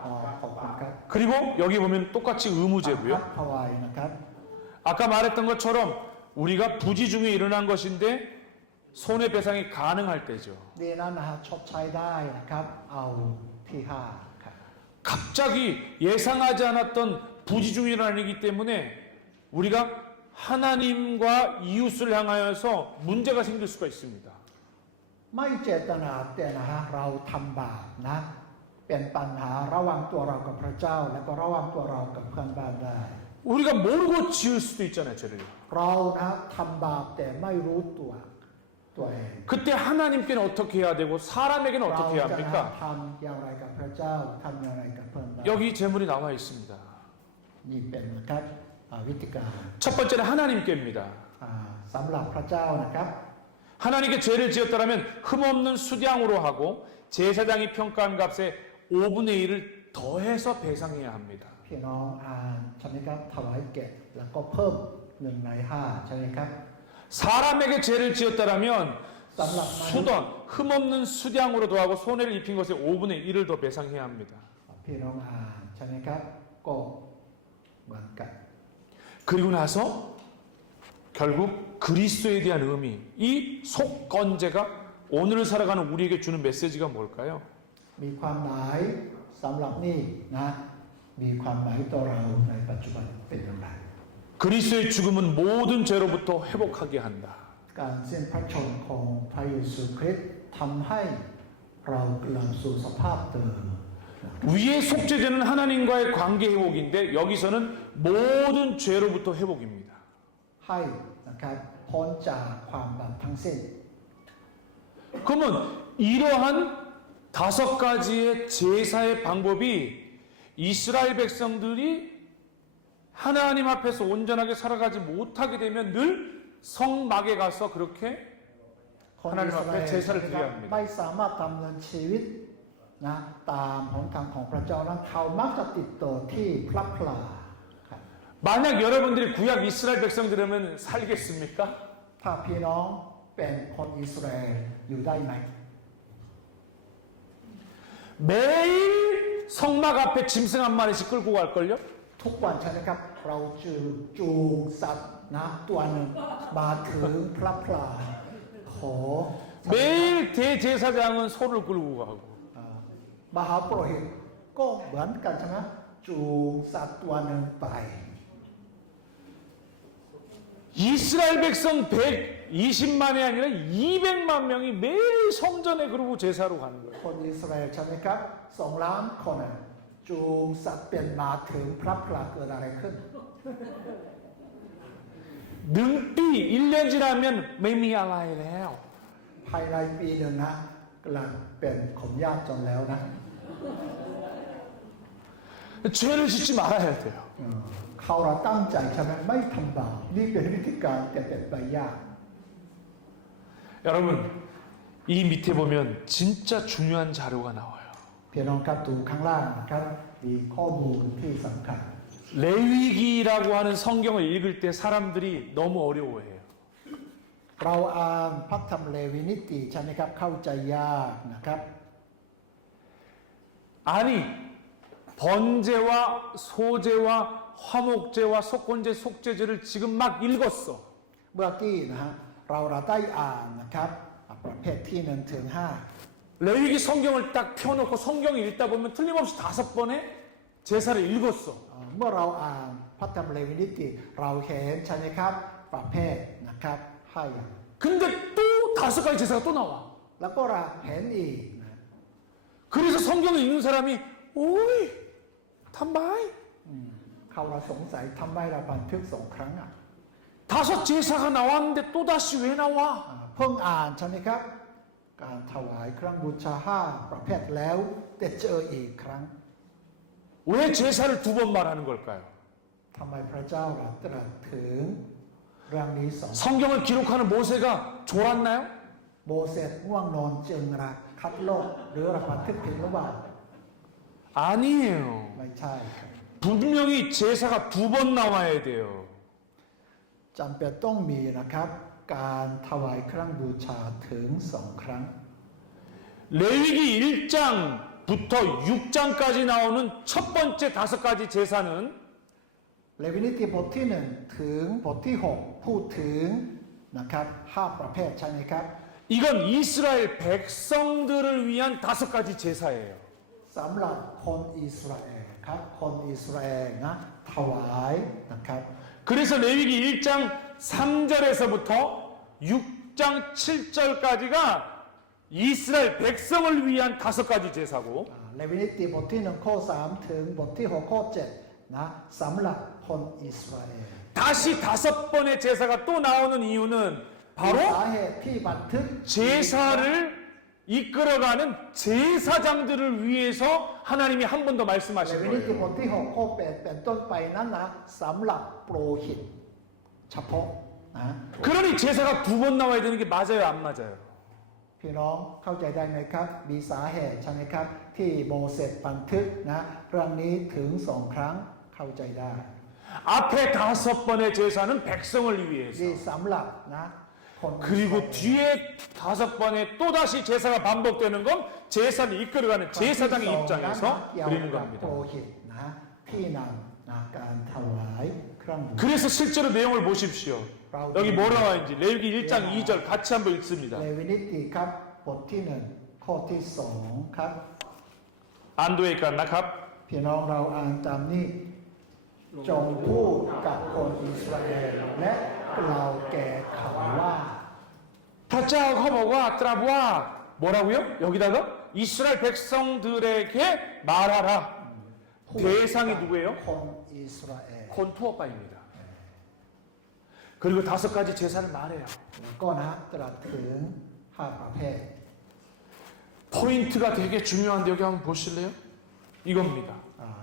ขอบคุณครับ 그리고 여기 보면 똑같이 พั 의무제고요. กถวายนะครับ 아까 말했던 것처럼 우리가 부지 중에 일어난 것인데 손해배상이 가능할 때죠. ดีนั้นนะฮะชดใช้ได้นะครับเอาที่ห้าครับ 갑자기 예상하지 않았던 부지 중에 일어난 일이기 때문에 우리가 하나님과 이웃을 향하여서 문제가 생길 수가 있습니다. ไม่เจตนาแต่นะฮะเราทำบาปนะเป็นปัญหาระหว่างตัวเรากับพระเจ้าและก็ระหว่างตัวเรากับเพื่อนบ้านได้ 우리가 모르고 지을 수도 있잖아요, 죄를. เรานะทำบาปแต่ไม่รู้ตัวเอง 그때 하나님께는 어떻게 해야 되고 사람에게는 เรา 어떻게 해야 จะนะ 합니까? ทำอย่างไรกับพระเจ้าทำอย่างไรกับเพื่อนบ้าน 여기 제물이 나와 있습니다. นี่เป็นนะครับวิธีการ 첫 번째는 하나님께입니다. สำหรับพระเจ้านะครับ 하나님께 죄를 지었다면 흠없는 수량으로 하고 제사장이 평가한 값의 5분의 1을 더해서 배상해야 합니다. พี่น้องอ่านใช่ไหมครับถวายแกะแล้วก็เพิ่ม1 ใน 5ใช่ไหมครับ 사람에게 죄를 지었다면 สำหรับมนุษย์ 수던 흠없는 수량으로 더하고 손해를 입힌 것의 5분의 1을 더 배상해야 합니다. พี่น้องอ่านใช่ไหมครับก็เหมือนกัน 그리고 나서 결국 그리스도에 대한 의미, 이 속건제가 오늘 살아가는 우리에게 주는 메시지가 뭘까요? มีความหมายสำหรับนี่นะมีความหมายต่อเราในปัจจุบันเป็นอย่างไร 그리스도의 죽음은 모든 죄로부터 회복하게 한다. การสิ้นพระชนม์ของพระเยซูคริสต์ทำให้เรากำลังสู่สภาพเดิม 위의 속죄제는 하나님과의 관계 회복인데 여기서는 모든 죄로부터 회복입니다. ให้นะครับพ้นจากความบาปทั้งสิ้น 그러면 이러한 5가지의 제사의 방법이 이스라엘 백성들이 하나님 앞에서 온전하게 살아가지 못하게 되면 늘 성막에 가서 그렇게 คน 하나님 อิสราเอ 앞에 ล 제사를 นะค 드려야 รับ 합니다. ไม่สามารถดำเนินชีวิตนะตามหนทางของพระเจ้านั้นเขามักจะติดต่อที่พระพลาครับ 만약 여러분들이 구약 이스라엘 백성들이면 살겠습니까? ถ้าพี่น้องเป็นคนอิสราเอลอยู่ได้ไหม 매일 성막 앞에 짐승 한 마리씩 끌고 갈걸요? ทุกวันใช่ไหมครับเราจูงสัตว์นะตัวหนึ่งมาถึงพระพลาขอ 매일 대제사장은 소를 끌고 가고 มหาโปรหิตก็เหมือนกันใช่ไหมจูงสัตว์ตัวหนึ่งไป 이스라엘 백성 120만이 아니라 200만 명이 매일 성전에 그러고 제사로 가는 거예요. คนอิสราเอลใช่ไหมครับ2 ล้านคนน่ะจูงสัตว์เป็นมาถึงพระพลาเกิดอะไรขึ้น 능비 1년 지나면 매미알라이래요. ภายในปีหนึ่งนะกำลังเป็นคนยากจนแล้วนะ 죄를 짓지 말아야 돼요. เขาเราตั้งใจใช่ไหมไม่ทำบาปนี่เป็นวิธีการแต่เป็นไปยาก 여러분 이 밑에 보면 진짜 중요한 자료가 나와요. พี่น้องครับดูข้างล่างนะครับมีข้อมูลที่สำคัญ 레위기라고 하는 성경을 읽을 때 사람들이 너무 어려워해요. เราอ่านพระธรรมเลวีนิติใช่ไหมครับเข้าใจยากนะครับ 아니 번제와 소제와 화목제와 속건제 속죄제를 지금 막 읽었어. เมื่อกี้นะฮะเราได้อ่านนะครับประเภทที่1ถึง 레위기 성경을 딱 펴놓고 성경 읽다 보면 틀림없이 5번의 제사를 읽었어. 5เมื่อเราอ่านพระธรรมเลวีนิติเราเห็นใช่ไหมครับประเภทนะครับให้ 근데 또 5가지 제사가 또 나와. แล้วก็เราเห็นอีกนะ 그래서 성경을 읽는 사람이 오이 탐바이 เขาเราสงสัยทำไมเราบันทึก2 ครั้งอ่ะ 5 제사가 나왔는데 또 다시 왜 나와? เพิ่งอ่านใช่ไหมครับการถวายเครื่องบูชา5ประเภทแล้วแต่เจออีกครั้ง 왜 제사를 2번 말하는 걸까요? ทำไมพระเจ้าตรัสถึงเรื่องนี้2 성경을 기록하는 모세가 졸았나요? โมเสสง่วงนอนจึงระคัดโลกหรือระบันทึกผิดหรือเปล่า 아니에요. ไม่ใช่ครับ 분명히 제사가 2번 나와야 돼요. จำเป็นต้องมีนะครับการถวายเครื่องบูชาถึง2 ครั้ง 레위기 1장부터 6장까지 나오는 첫 번째 5가지 제사는 เลวีนิติบทที่1ถึงบทที่6พูดถึงนะครับ5ประเภทใช่ไหมครับ 이건 이스라엘 백성들을 위한 5가지 제사예요. สำหรับคนอิสราเอลครับคนอิสราเอลนะถวายนะครับ 그래서 레위기 1장 3절에서부터 6장 7절까지가 이스라엘 백성을 위한 5가지 제사고 เลวีนิติบทที่1ข้อ3ถึงบทที่6ข้อ7นะสำหรับคนอิสราเอล 다시 5번의 제사가 또 나오는 이유는 สา 바로 เหตุที่บันทึก 제사를 이끌어가는 제사장들을 위해서 하나님이 한 번 더 เล 말씀하신 วีนิติบ 거예요. ทที่6ข้อ8เป็นต้นไปนั้นนะสำหรับโปรหิตเฉพาะนะ 그러니 제사가 2번 나와야 되는 게 맞아요, 안 맞아요? พี่น้องเข้าใจได้ไหมครับมีสาเหตุใช่ไหมครับที่โมเสสบันทึกนะเรื่องนี้ถึง2 ครั้งเข้าใจได้ 앞에 5번의 제사는 백성을 위해서 ที่สำหรับนะคน 그리고 뒤에 5번에 또다시 제사가 반복되는 건 제사를 이끌어가는 ครั้งที่ 제사장의 สองนั้น 입장에서 เกี่ยว 드리는 กับโปร 겁니다. หิตนะที่นำนะการถวายเครื่องบูชา 그래서 실제로 내용을 보십시오. 여기 뭐라 나와 있는지 레위기 1장 2절 같이 한번 읽습니다. เลวีนิติครับบทที่1ข้อที่2ครับ 안도에 있간 나갑 พี่น้องเราอ่านตามนี้จงพูดกับคนอิสราเอลและกล่าวแก่เขาว่า พระเจ้าเขาบอกว่าตรัสว่า 뭐라고요? 여기다가 이스라엘 백성들에게 말하라. พูด 대상이 누구예요? คนอิสราเอล คนทั่วไป입니다. 그리고 5가지 제사를 말해요. แล้วก็นะตรัสถึง5ประเภท 포인트가 되게 중요한데 여기 한번 보실래요? 이겁니다.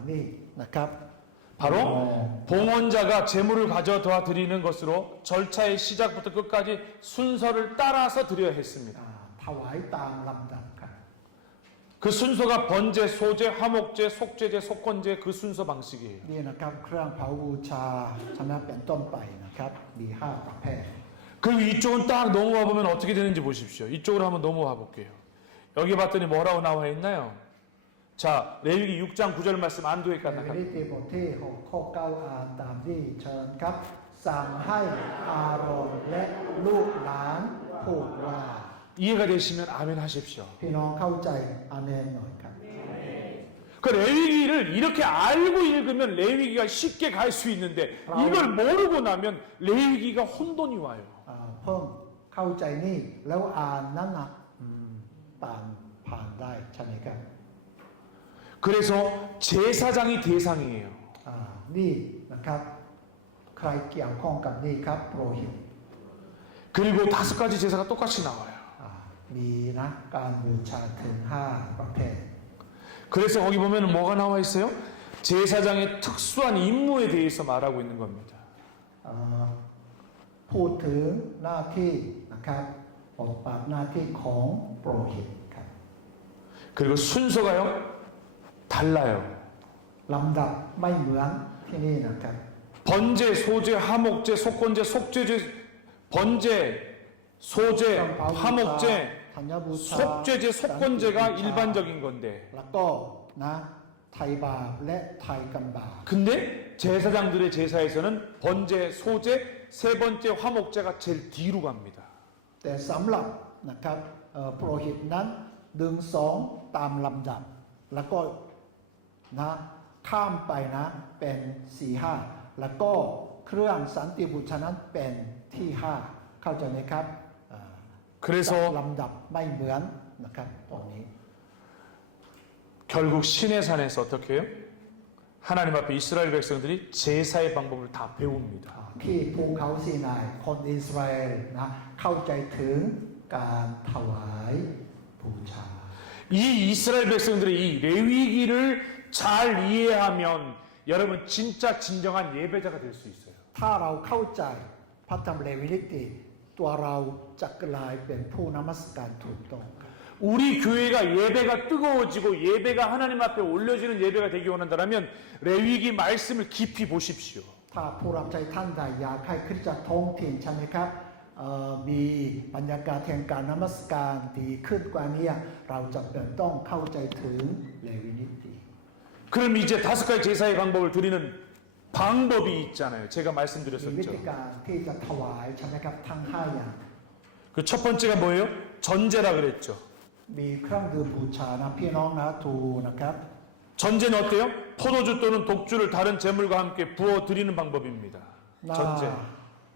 นี่นะครับ 바로 봉헌자가 제물을 가져다 드리는 것으로 절차의 시작부터 끝까지 순서를 따라서 드려야 했습니다. ถวายตามลำดับครับ 그 순서가 번제, 소제, 화목제, 속죄제, 속건제 그 순서 방식이에요. นี่นะครับเครื่องเผาบูชาชนะเป็นต้นไปนะครับมี5ประเภท 그리고 이쪽은 딱 넘어와 보면 어떻게 되는지 보십시오. 이쪽으로 한번 넘어와 볼게요. 여기 봤더니 뭐라고 나와 있나요? 자, 레위기 6장 9절 말씀 안도에 ใน 깐다. วิธีบทที่6ข้อ9อ่านตามที่เชิญครับ สั่งให้อาโรนและลูกหลานพูดว่า 이해가 되시면 아멘 하십시오. พี่น้องเข้าใจอาเมนหน่อยครับ 그 레위기를 이렇게 알고 읽으면 레위기가 쉽게 갈 수 있는데 이걸 모르고 나면 레위기가 혼돈이 와요. เพิ่มเข้าใจนี่แล้วอ่านนั้นนะผ่านได้ใช่ไหมครับ 그래서 제사장이 대상이에요. นี่นะครับใครเกี่ยวข้องกับนี่ครับโปรหิต 그리고 5가지 제사가 똑같이 나와요. มีนะการบูชาถึง5ประเภท 그래서 거기 보면 뭐가 나와 있어요? 제사장의 특수한 임무에 대해서 말하고 있는 겁니다. พูดถึงหน้าที่นะครับบทบาทหน้าที่ของโปรหิตครับ 그리고 순서가요 달라요. ลำดับไม่เหมือนที่นี่นะครับ 번제, 소제, 화목제, 속건제, 속죄제, 번제, 소제, เผาบูชา 화목제, ธัญบูชา 속죄제, 속건제가 일반적인 건데 แล้วก็นะไทยบาปและไทยกำบาป 근데 제사장들의 제사에서는 번제, 소제, 세 번째 화목제가 제일 뒤로 갑니다. แต่สำหรับนะครับโปรหิตนั้นดึงสองตามลำดับ แล้วก็นะข้ามไปนะเป็น4-5แล้วก็เครื่องสันติบูชานั้นเป็นที่5เข้าใจไหมครับ 그래서 ลำดับไม่เหมือนนะครับตรงนี้ 결국 신의 산에서 어떻게 해요? 하나님 앞에 이스라엘 백성들이 제사의 방법을 다 배웁니다. ที่ภูเขาซีนายคนอิสราเอลนะเข้าใจถึงการถวายบูชา 이 이스라엘 백성들의 이 레위기를 잘 이해하면 여러분 진짜 진정한 예배자가 될 수 있어요. ถ้าเราเข้าใจพระธรรมเลวีนิติตัวเราจะกลายเป็นผู้นมัสการถูกต้อง 우리 교회가 예배가 뜨거워지고 예배가 하나님 앞에 올려지는 예배가 되기 원한다면 레위기 말씀을 깊이 보십시오. ถ้าผู้รับใช้ท่านใดอยากให้คริสตจักรท้องถิ่นใช่ไหมครับมีบรรยากาศแห่งการนมัสการดีขึ้นกว่านี้เราจะเป็นต้องเข้าใจถึงเลวีนิติ 그럼 이제 5가지 제사의 방법을 드리는 방법이 있잖아요. 제가 มีวิ 말씀드렸었죠. ธีการที่จะถวายใช่ไหมครับทั้ง5อย่าง 그 첫 번째가 뭐예요? 전제라 그랬죠. มีเครื่องดื่มบูชานะพี่น้องนะทูนะครับ 전제는 어때요? 포도주 또는 독주를 다른 제물과 함께 부어 드리는 방법입니다. หน้า 전제.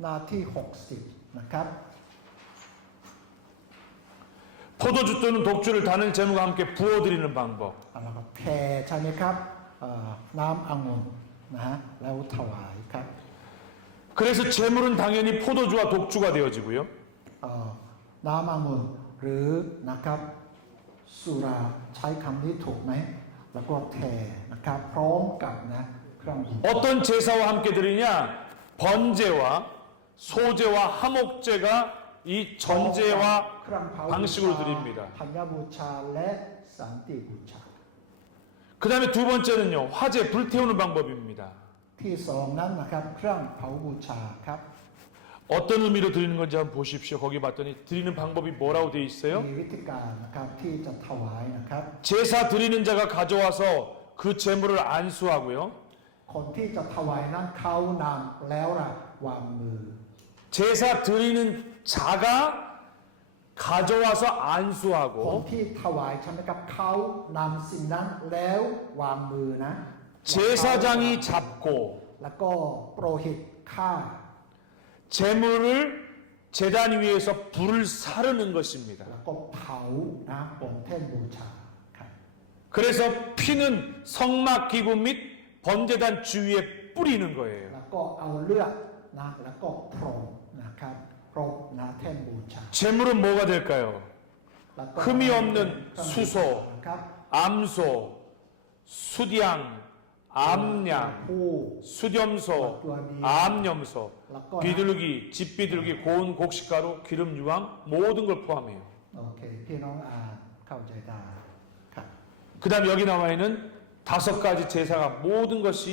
หน้าที่60นะครับ 포도주 또는 독주를 다른 제물과 함께 부어 드리는 방법. แล้วก็แผ่ใช่ไหมครับน้ำองุ่นนะฮะแล้วถวายครับ 그래서 제물은 당연히 포도주와 독주가 되어지고요. น้ำองุ่นหรือนะครับสุราใช้คำนี้ถูกไหมแล้วก็แผ่นะครับพร้อมกับนะเครื่องดื่ม 어떤 제사와 함께 드리냐? 번제와 소제와 화목제가 이 전제와 เครื่องเผาบู 방식으로 ชา 드립니다. ธัญบูชาและสันติบูชา 그 다음에 두 번째는요. 화제 불태우는 방법입니다. ที่สองนั้นนะครับเครื่องเผาบูชาครับ 어떤 의미로 드리는 건지 한번 보십시오. 거기 봤더니 드리는 방법이 뭐라고 되어 있어요? มีวิธีการนะครับที่จะถวายนะครับ 제사 드리는 자가 가져와서 그 제물을 안수하고요. คนที่จะถวายนั้นเขานำแล้วล่ะวางมือ 제사 드리는 자가 가져와서 คน 안수하고 ที่ถวายใช่ไหมครับเขานำสิ่งนั้นแล้ววางมือนะ 제사장이 잡고 แล้วก็โปรหิตฆ่า 제물을 제단 위에서 불을 사르는 것입니다. แล้วก็เผานะบนแท่นบูชาครับ 그래서 피는 성막 기구 및 번제단 주위에 뿌리는 거예요. แล้วก็เอาเลือดนะแล้วก็พรมนะครับพรมนะแท่นบูชา 제물은 뭐가 될까요? แล้วก็ 흠이 없는 수소, นะครับ 암소, 수량, 암양, ผู้ 수염소, 암염소, แล้วก็นะ 비둘기, 집비둘기, 고운 곡식가루, 기름 유황 모든 걸 포함해요. โอเคพี่น้องอ่านเข้าใจได้ครับ 그다음 여기 나와 있는 5가지 제사가 모든 것이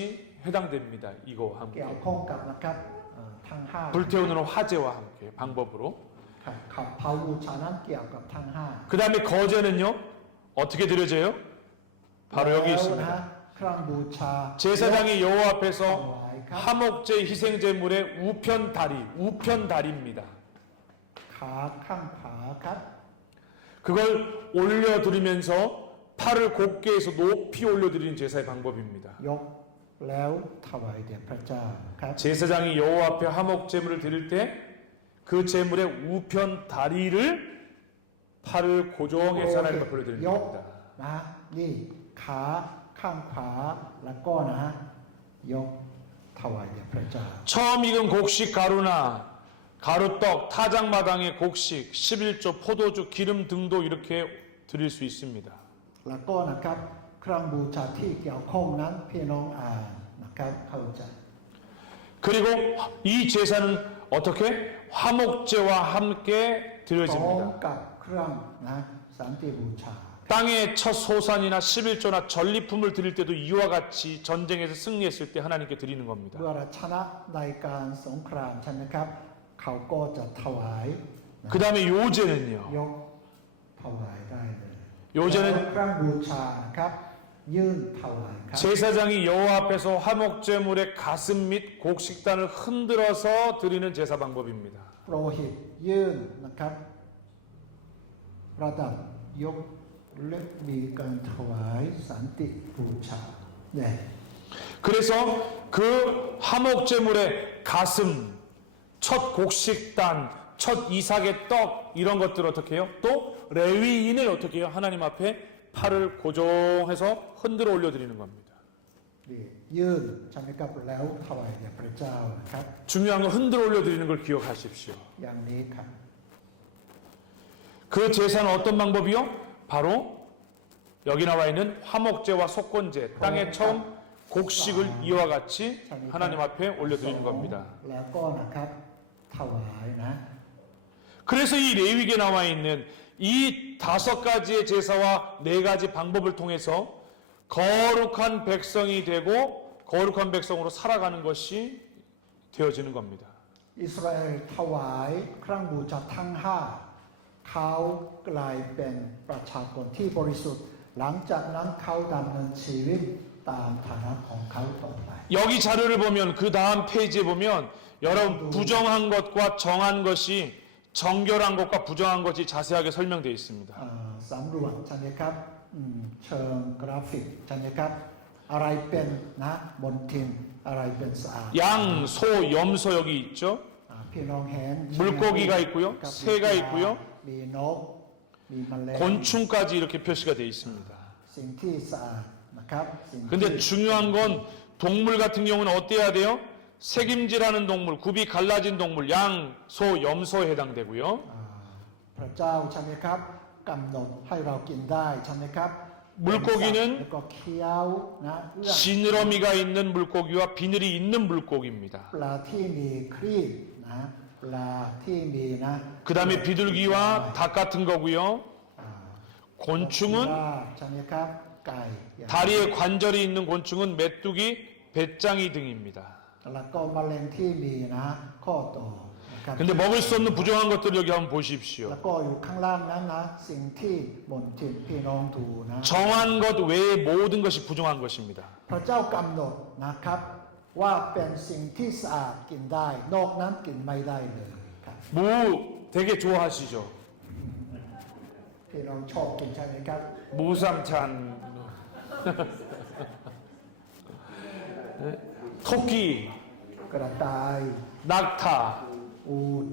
해당됩니다. 이거 เกี่ยว 함께 ข้องกับนะครับทั้งห้า 불태우는 화재와 함께 방법으로. ครับขับเผาบูชานั้นเกี่ยวกับทั้งห้า 그다음에 거제는요 어떻게 드려져요? 바로 여기 แล้วนะ 있습니다. เครื่องบูชา 제사장이 여호와 ถ 앞에서 วายครับ 화목제 희생제물의 우편 다리입니다. ขาข้างขาครับ 그걸 올려드리면서 팔을 곧게 해서 높이 올려드리는 제사의 방법입니다. ยกแล้วถวายแด่พระเจ้าครับ 제사장이 여호와 앞에 화목제물을 드릴 때 그 제물의 우편 다리를 팔을 고정해서 하나님 앞에 올려드리는 ยก 겁니다. นะนี่ขาข้างขวาแล้วก็นะยกถวายแด่พระเจ้า 처음 익은 곡식 가루나 가루떡, 타작마당의 곡식, 11조, 포도주, 기름 등도 이렇게 드릴 수 있습니다. แล้วก็นะครับเครื่องบูชาที่เกี่ยวข้องนั้นพี่น้องอ่านนะครับเข้าใจ 그리고 이 제사는 어떻게? 화목제와 함께 พร้อม 드려집니다. กับเครื่องนะสันติบูชา 땅의 첫 소산이나 11조나 전리품을 드릴 때도 이와 같이 전쟁에서 승리했을 때 하나님께 드리는 겁니다. เมื่อเราชนะในการสงครามใช่ไหมครับ เขาก็จะถวาย 그 다음에 요제는요. ยกถวายได้เลย 요제는 แล้วเครื่องบูชานะครับ ยื่นถวายครับ 제사장이 여호와 앞에서 화목제물의 가슴 및 곡식단을 흔들어서 드리는 제사 방법입니다. โปรหิตยื่นนะครับระดับยกและมีการถวายสันติบูชาเนี่ย 그래서 그 화목제물의 가슴, 첫 곡식단, 첫 이삭의 떡 이런 것들을 어떻게 해요? 또 레위인을 어떻게 해요? 하나님 앞에 팔을 고정해서 흔들어 올려드리는 겁니다. นี่ยื่นใช่ไหมครับแล้วถวายแด่พระเจ้านะครับ 중요한 건 흔들어 올려드리는 걸 기억하십시오. อย่างนี้ครับ 그 제사는 어떤 방법이요? 바로 여기 나와 있는 화목제와 속건제, 땅에 처음 곡식을 이와 같이 하나님 앞에 올려드리는 겁니다. แล้วก็นะครับถวายนะ 그래서 이 레위기에 나와 있는 이 5가지의 제사와 4가지 방법을 통해서 거룩한 백성이 되고 거룩한 백성으로 살아가는 것이 되어지는 겁니다. อิสราเอลถวายเครื่องบูชาทั้งห้าเขากลายเป็นประชากรที่บริสุทธิ์ หลังจากนั้นเขาดำเนินชีวิตตามฐานะของเขาต่อไป 여기 자료를 보면 그 다음 페이지에 보면 여러분 부정한 것과 정한 것이 정결한 것과 부정한 것이 자세하게 설명되어 있습니다. สำรวจใช่ไหมครับเชิงกราฟิกใช่ไหมครับ อะไรเป็นนะมนทินอะไรเป็นสะอาด 양, 소, 염소 여기 있죠. พี่น้องเห็น 물고기가 있고요. กับ 새가 있고요. มีนกมีแมลง 곤충까지 이렇게 표시가 되어 있습니다. สิ่งที่สะอาดนะครับสิ่งที่ 근데 중요한 건 동물 같은 경우는 어때야 돼요? 색임질하는 동물, 굽이 갈라진 동물, 양, 소, 염소에 해당되고요. พระเจ้าใช่ไหมครับกำหนดให้เรากินได้ใช่ไหมครับ 물고기는 แล้วก็เคี้ยวนะเรื่อง 지느러미가 있는 물고기와 비늘이 있는 물고기입니다. ปลาที่มีครีบนะปลาที่มีนะ 그 다음에 비둘기와 닭 같은 거고요. อ่า 곤충은 ใช่ไหมครับไก่ 다리에 관절이 있는 곤충은 메뚜기, 배짱이 등입니다. แล้วก็แมลงที่มีนะข้อต่อนะครับ 근데 먹을 수 없는 부정한 것들을 여기 한번 보십시오. แล้วก็อยู่ข้างล่างนั้นนะสิ่งที่บนทินพี่น้องดูนะ 정한 것 외에 모든 것이 부정한 것입니다. พระเจ้ากำหนดนะครับ ว่าเป็นสิ่งที่สะอาดกินได้ นอกนั้นกินไม่ได้เลยครับ 무 되게 좋아하시죠? พี่น้องชอบกินใช่ไหมครับ 무삼찬, 토끼, กระต่าย 낙타, อูฐ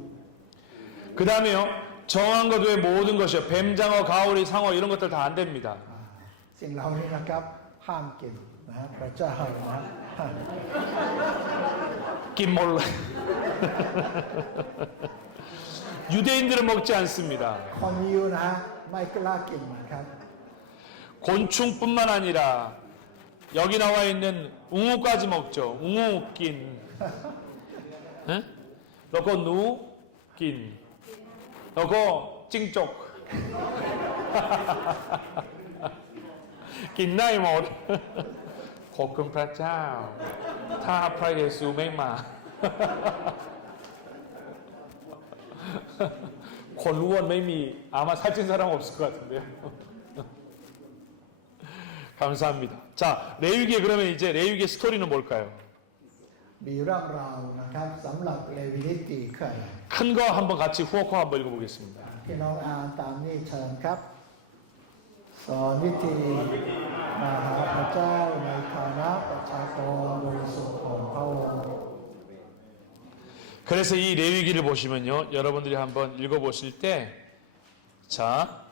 그 다음에요. 정한 것 외에 모든 것이요. 뱀장어, 가오리, 상어 이런 것들 다 안 됩니다. สิ่งเหล่านี้นะครับห้ามกินนะพระเจ้านะห้าม 김몰래. 유대인들은 먹지 않습니다. คนยิวนะไม่กล้ากินนะครับ 곤충뿐만 아니라 여기 나와 있는 웅우까지 먹죠. 웅우낀. 응? 너거 누낀. 너거 찡쪽. 긴나이 못. 고금 프라짜오. 타 프라이데스 맹마. คนอ้วนไม่มี 아마 살찐 사람 없을 것 같은데요. 감사합니다. 자, 레위기에 그러면 이제 레위기의 스토리는 뭘까요? มีเรื่องราวนะครับสำหรับเลวีนิตีคืออะไร 큰 거 한번 같이 후어코 한번 읽어보겠습니다. พี่น้องอ่านตามนี้เชิญครับ สอนวิธีมาหาพระเจ้าในฐานะประชากรบริสุทธิ์ของพระองค์ 그래서 이 레위기를 보시면요, 여러분들이 한번 읽어보실 때, 자,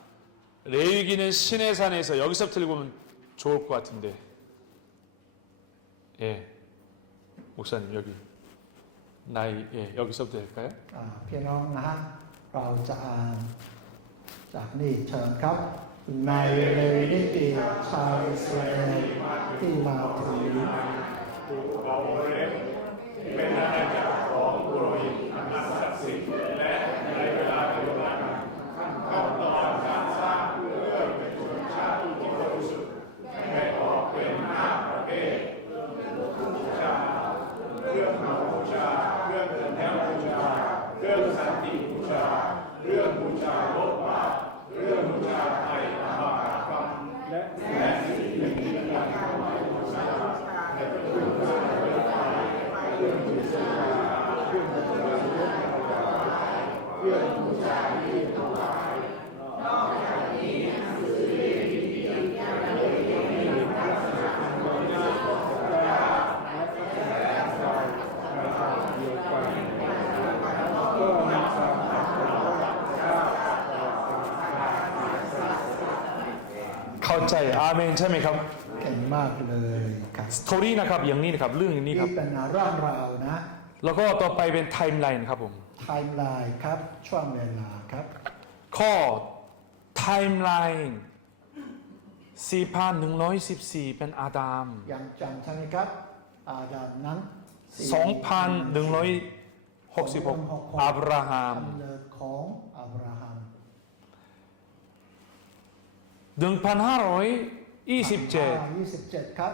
레위기는 신의 산에서 여기서부터 읽으면 좋을 것 같은데, 예, 목사님 여기 나이 예 여기서부터 될까요? พี่น้องนะฮะเราจะอ่านจากนี่เชิญครับในเลวีนิตีชาวอิสราเอลที่มาถึง เข้าใจอาเมนใช่ไหมครับ เก่งมากเลยครับ สตอรี่นะครับอย่างนี้นะครับเรื่องอย่างนี้ครับ นี่เป็นเรื่องราวนะ แล้วก็ต่อไปเป็นไทม์ไลน์ครับผม ไทม์ไลน์ครับช่วงเวลาครับ ข้อไทม์ไลน์4,114 เป็นอาดัม ยังจำใช่ไหมครับอาดัมนั้น 2,166 อับราฮัม กำเนิดของอับราฮัม 1,527 ครับ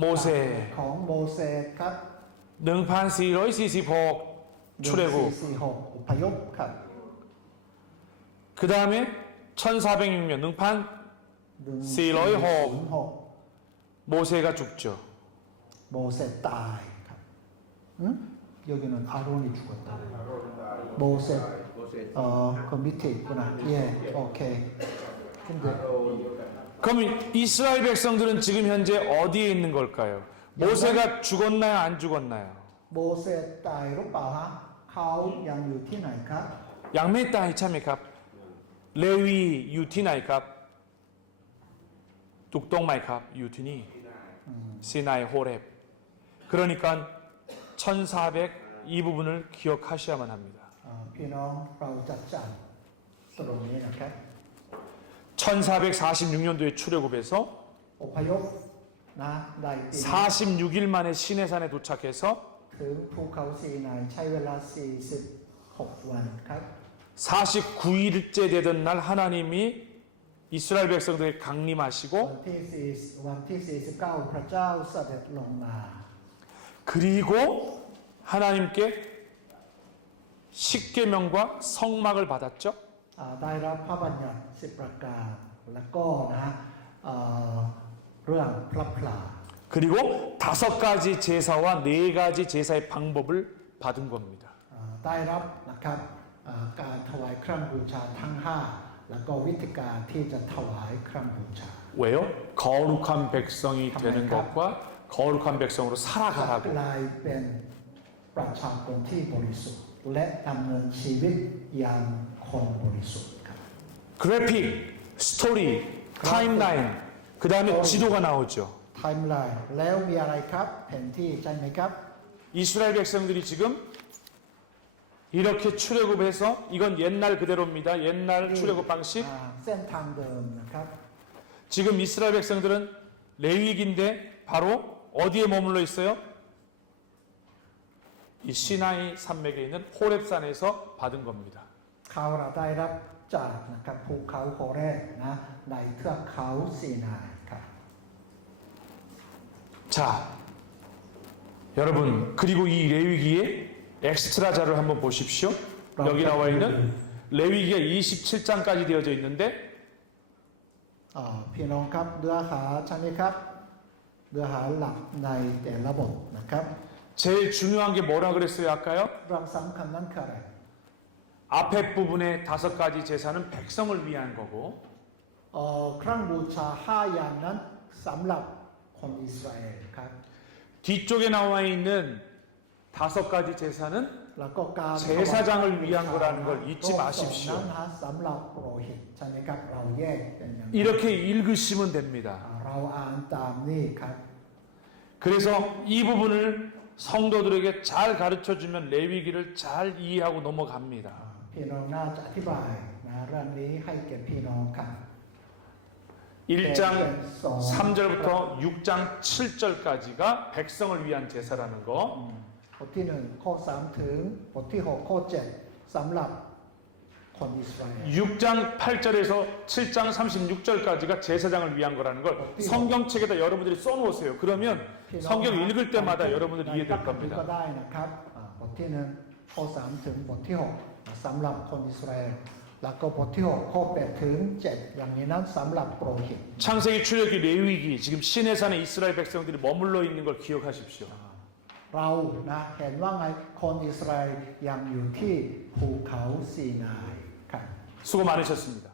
โมเสส ของโมเสสครับ 1,446 출애굽 1446อพยพครับ 그 다음에 1,406년 능판 406 모세가 죽죠. โมเสสตายครับ여기는 아론이 죽었다. 모세 그 밑에 있구나. 예, 오케이. 근데 그럼 이스라엘 백성들은 지금 현재 어디에 있는 걸까요? 모세가 죽었나요? 안 죽었나요? โมเสสตายหรือเปล่าฮะเขายังอยู่ที่ไหนครับ 양메 땅이 참이갑 레위 유티나이갑 뚝동마이갑 유티니 시나이 호렙 그러니까 1400 이 부분을 기억하셔야만 합니다. พี่น้องเราจัดจำตรงนี้นะครับ 1446년도에 출애굽해서 อพยพนะได้ปี 46일 만에 시내산에 도착해서 ถึงภูเขาซีนายใช้เวลา46วันครับ 49일째 되던 날 하나님이 이스라엘 백성들에게 วั 강림하시고 นที่49พระเจ้าเสด็จลงมา 그리고 하나님께 십계명과 성막을 받았죠. ได้รับพระบัญญัติ10ประการแล้วก็นะเรื่องพระพลา 그리고 5가지 제사와 4가지 제사의 방법을 받은 겁니다. ได้รับนะครับการถวายเครื่องบูชาทั้ง5แล้วก็วิธีการที่จะถวายเครื่องบูชา 왜요? 거룩한 백성이 되는 것과 거룩한 백성으로 ก 살아가라고. ลายเป็นประชากรที่บริสุทธิ์ และดำเนินชีวิตอย่างคนบริสุทธิ์ครับ 그래픽, 스토리, 타임라인, 그 다음에 지도가 나오죠. ไทม์ไลน์แล้วมีอะไรครับแผนที่ใช่ไหมครับ 이스라엘 백성들이 지금 이렇게 출애굽해서 이건 옛날 그대로입니다. 옛날 출애굽 방식. เส้นทางเดิมนะครับ 지금 이스라엘 백성들은 레위기인데 바로 어디에 머물러 있어요? 이 시나이 산맥에 있는 호렙산에서 받은 겁니다. เขาเราได้รับจากนะครับภูเขาโฮเรบนะในเทือกเขาซีนายครับ 자, 여러분 그리고 이 레위기의 엑스트라 자료를 한번 보십시오. 여기 나와 있는 레위기가 27장까지 되어져 있는데 พี่น้องครับเนื้อหาใช่ไหมครับเนื้อหาหลักในแต่ละบทนะครับ 제일 중요한 게 뭐라 그랬어요 아까요? เรื่องสำคัญนั้นคืออะไร 앞에 부분의 5가지 제사는 백성을 위한 거고 เครื่องบูชา5อย่างนั้นสำหรับคนอิสราเอลครับ 뒤쪽에 나와 있는 5가지 제사는 แล้วก็การ 제사장을 위한 거라는 걸 잊지 นั้น 마십시오. สำหรับโปรหิตใช่ไหมครับเราแยกเป็นอย่างนี้ 이렇게 읽으시면 됩니다. เราอ่านตามนี่ครับ 그래서 이 부분을 성도들에게 잘 가르쳐 주면 레위기를 잘 이해하고 넘어갑니다. พี่น้องน่าจะอธิบายนะเรื่องนี้ให้แก่พี่น้องครับ 1장 3절부터 6장 7절까지가 백성을 위한 제사라는 거. บทที่1ข้อ3ถึงบทที่6ข้อ7สำหรับคนอิสราเอล 6장 8절에서 7장 36절까지가 제사장을 위한 거라는 걸 성경책에다 여러분들이 써놓으세요. 그러면 성경 읽을 때마다 여러분들이 이해될 ก็ 겁니다. ได้นะครับบทที่1ข้อ3ถึงบทที่6สำหรับคนอิสราเอลแล้วก็บทที่6ข้อ8ถึง7อย่างนี้นั้นสำหรับโปรหิต 창세기, 출애굽기, 레위기 지금 시내산에 이스라엘 백성들이 머물러 있는 걸 기억하십시오. เรานะเห็นว่าไงคนอิสราเอลยังอยู่ที่ภูเขาซีนายครับ 수고 많으셨습니다.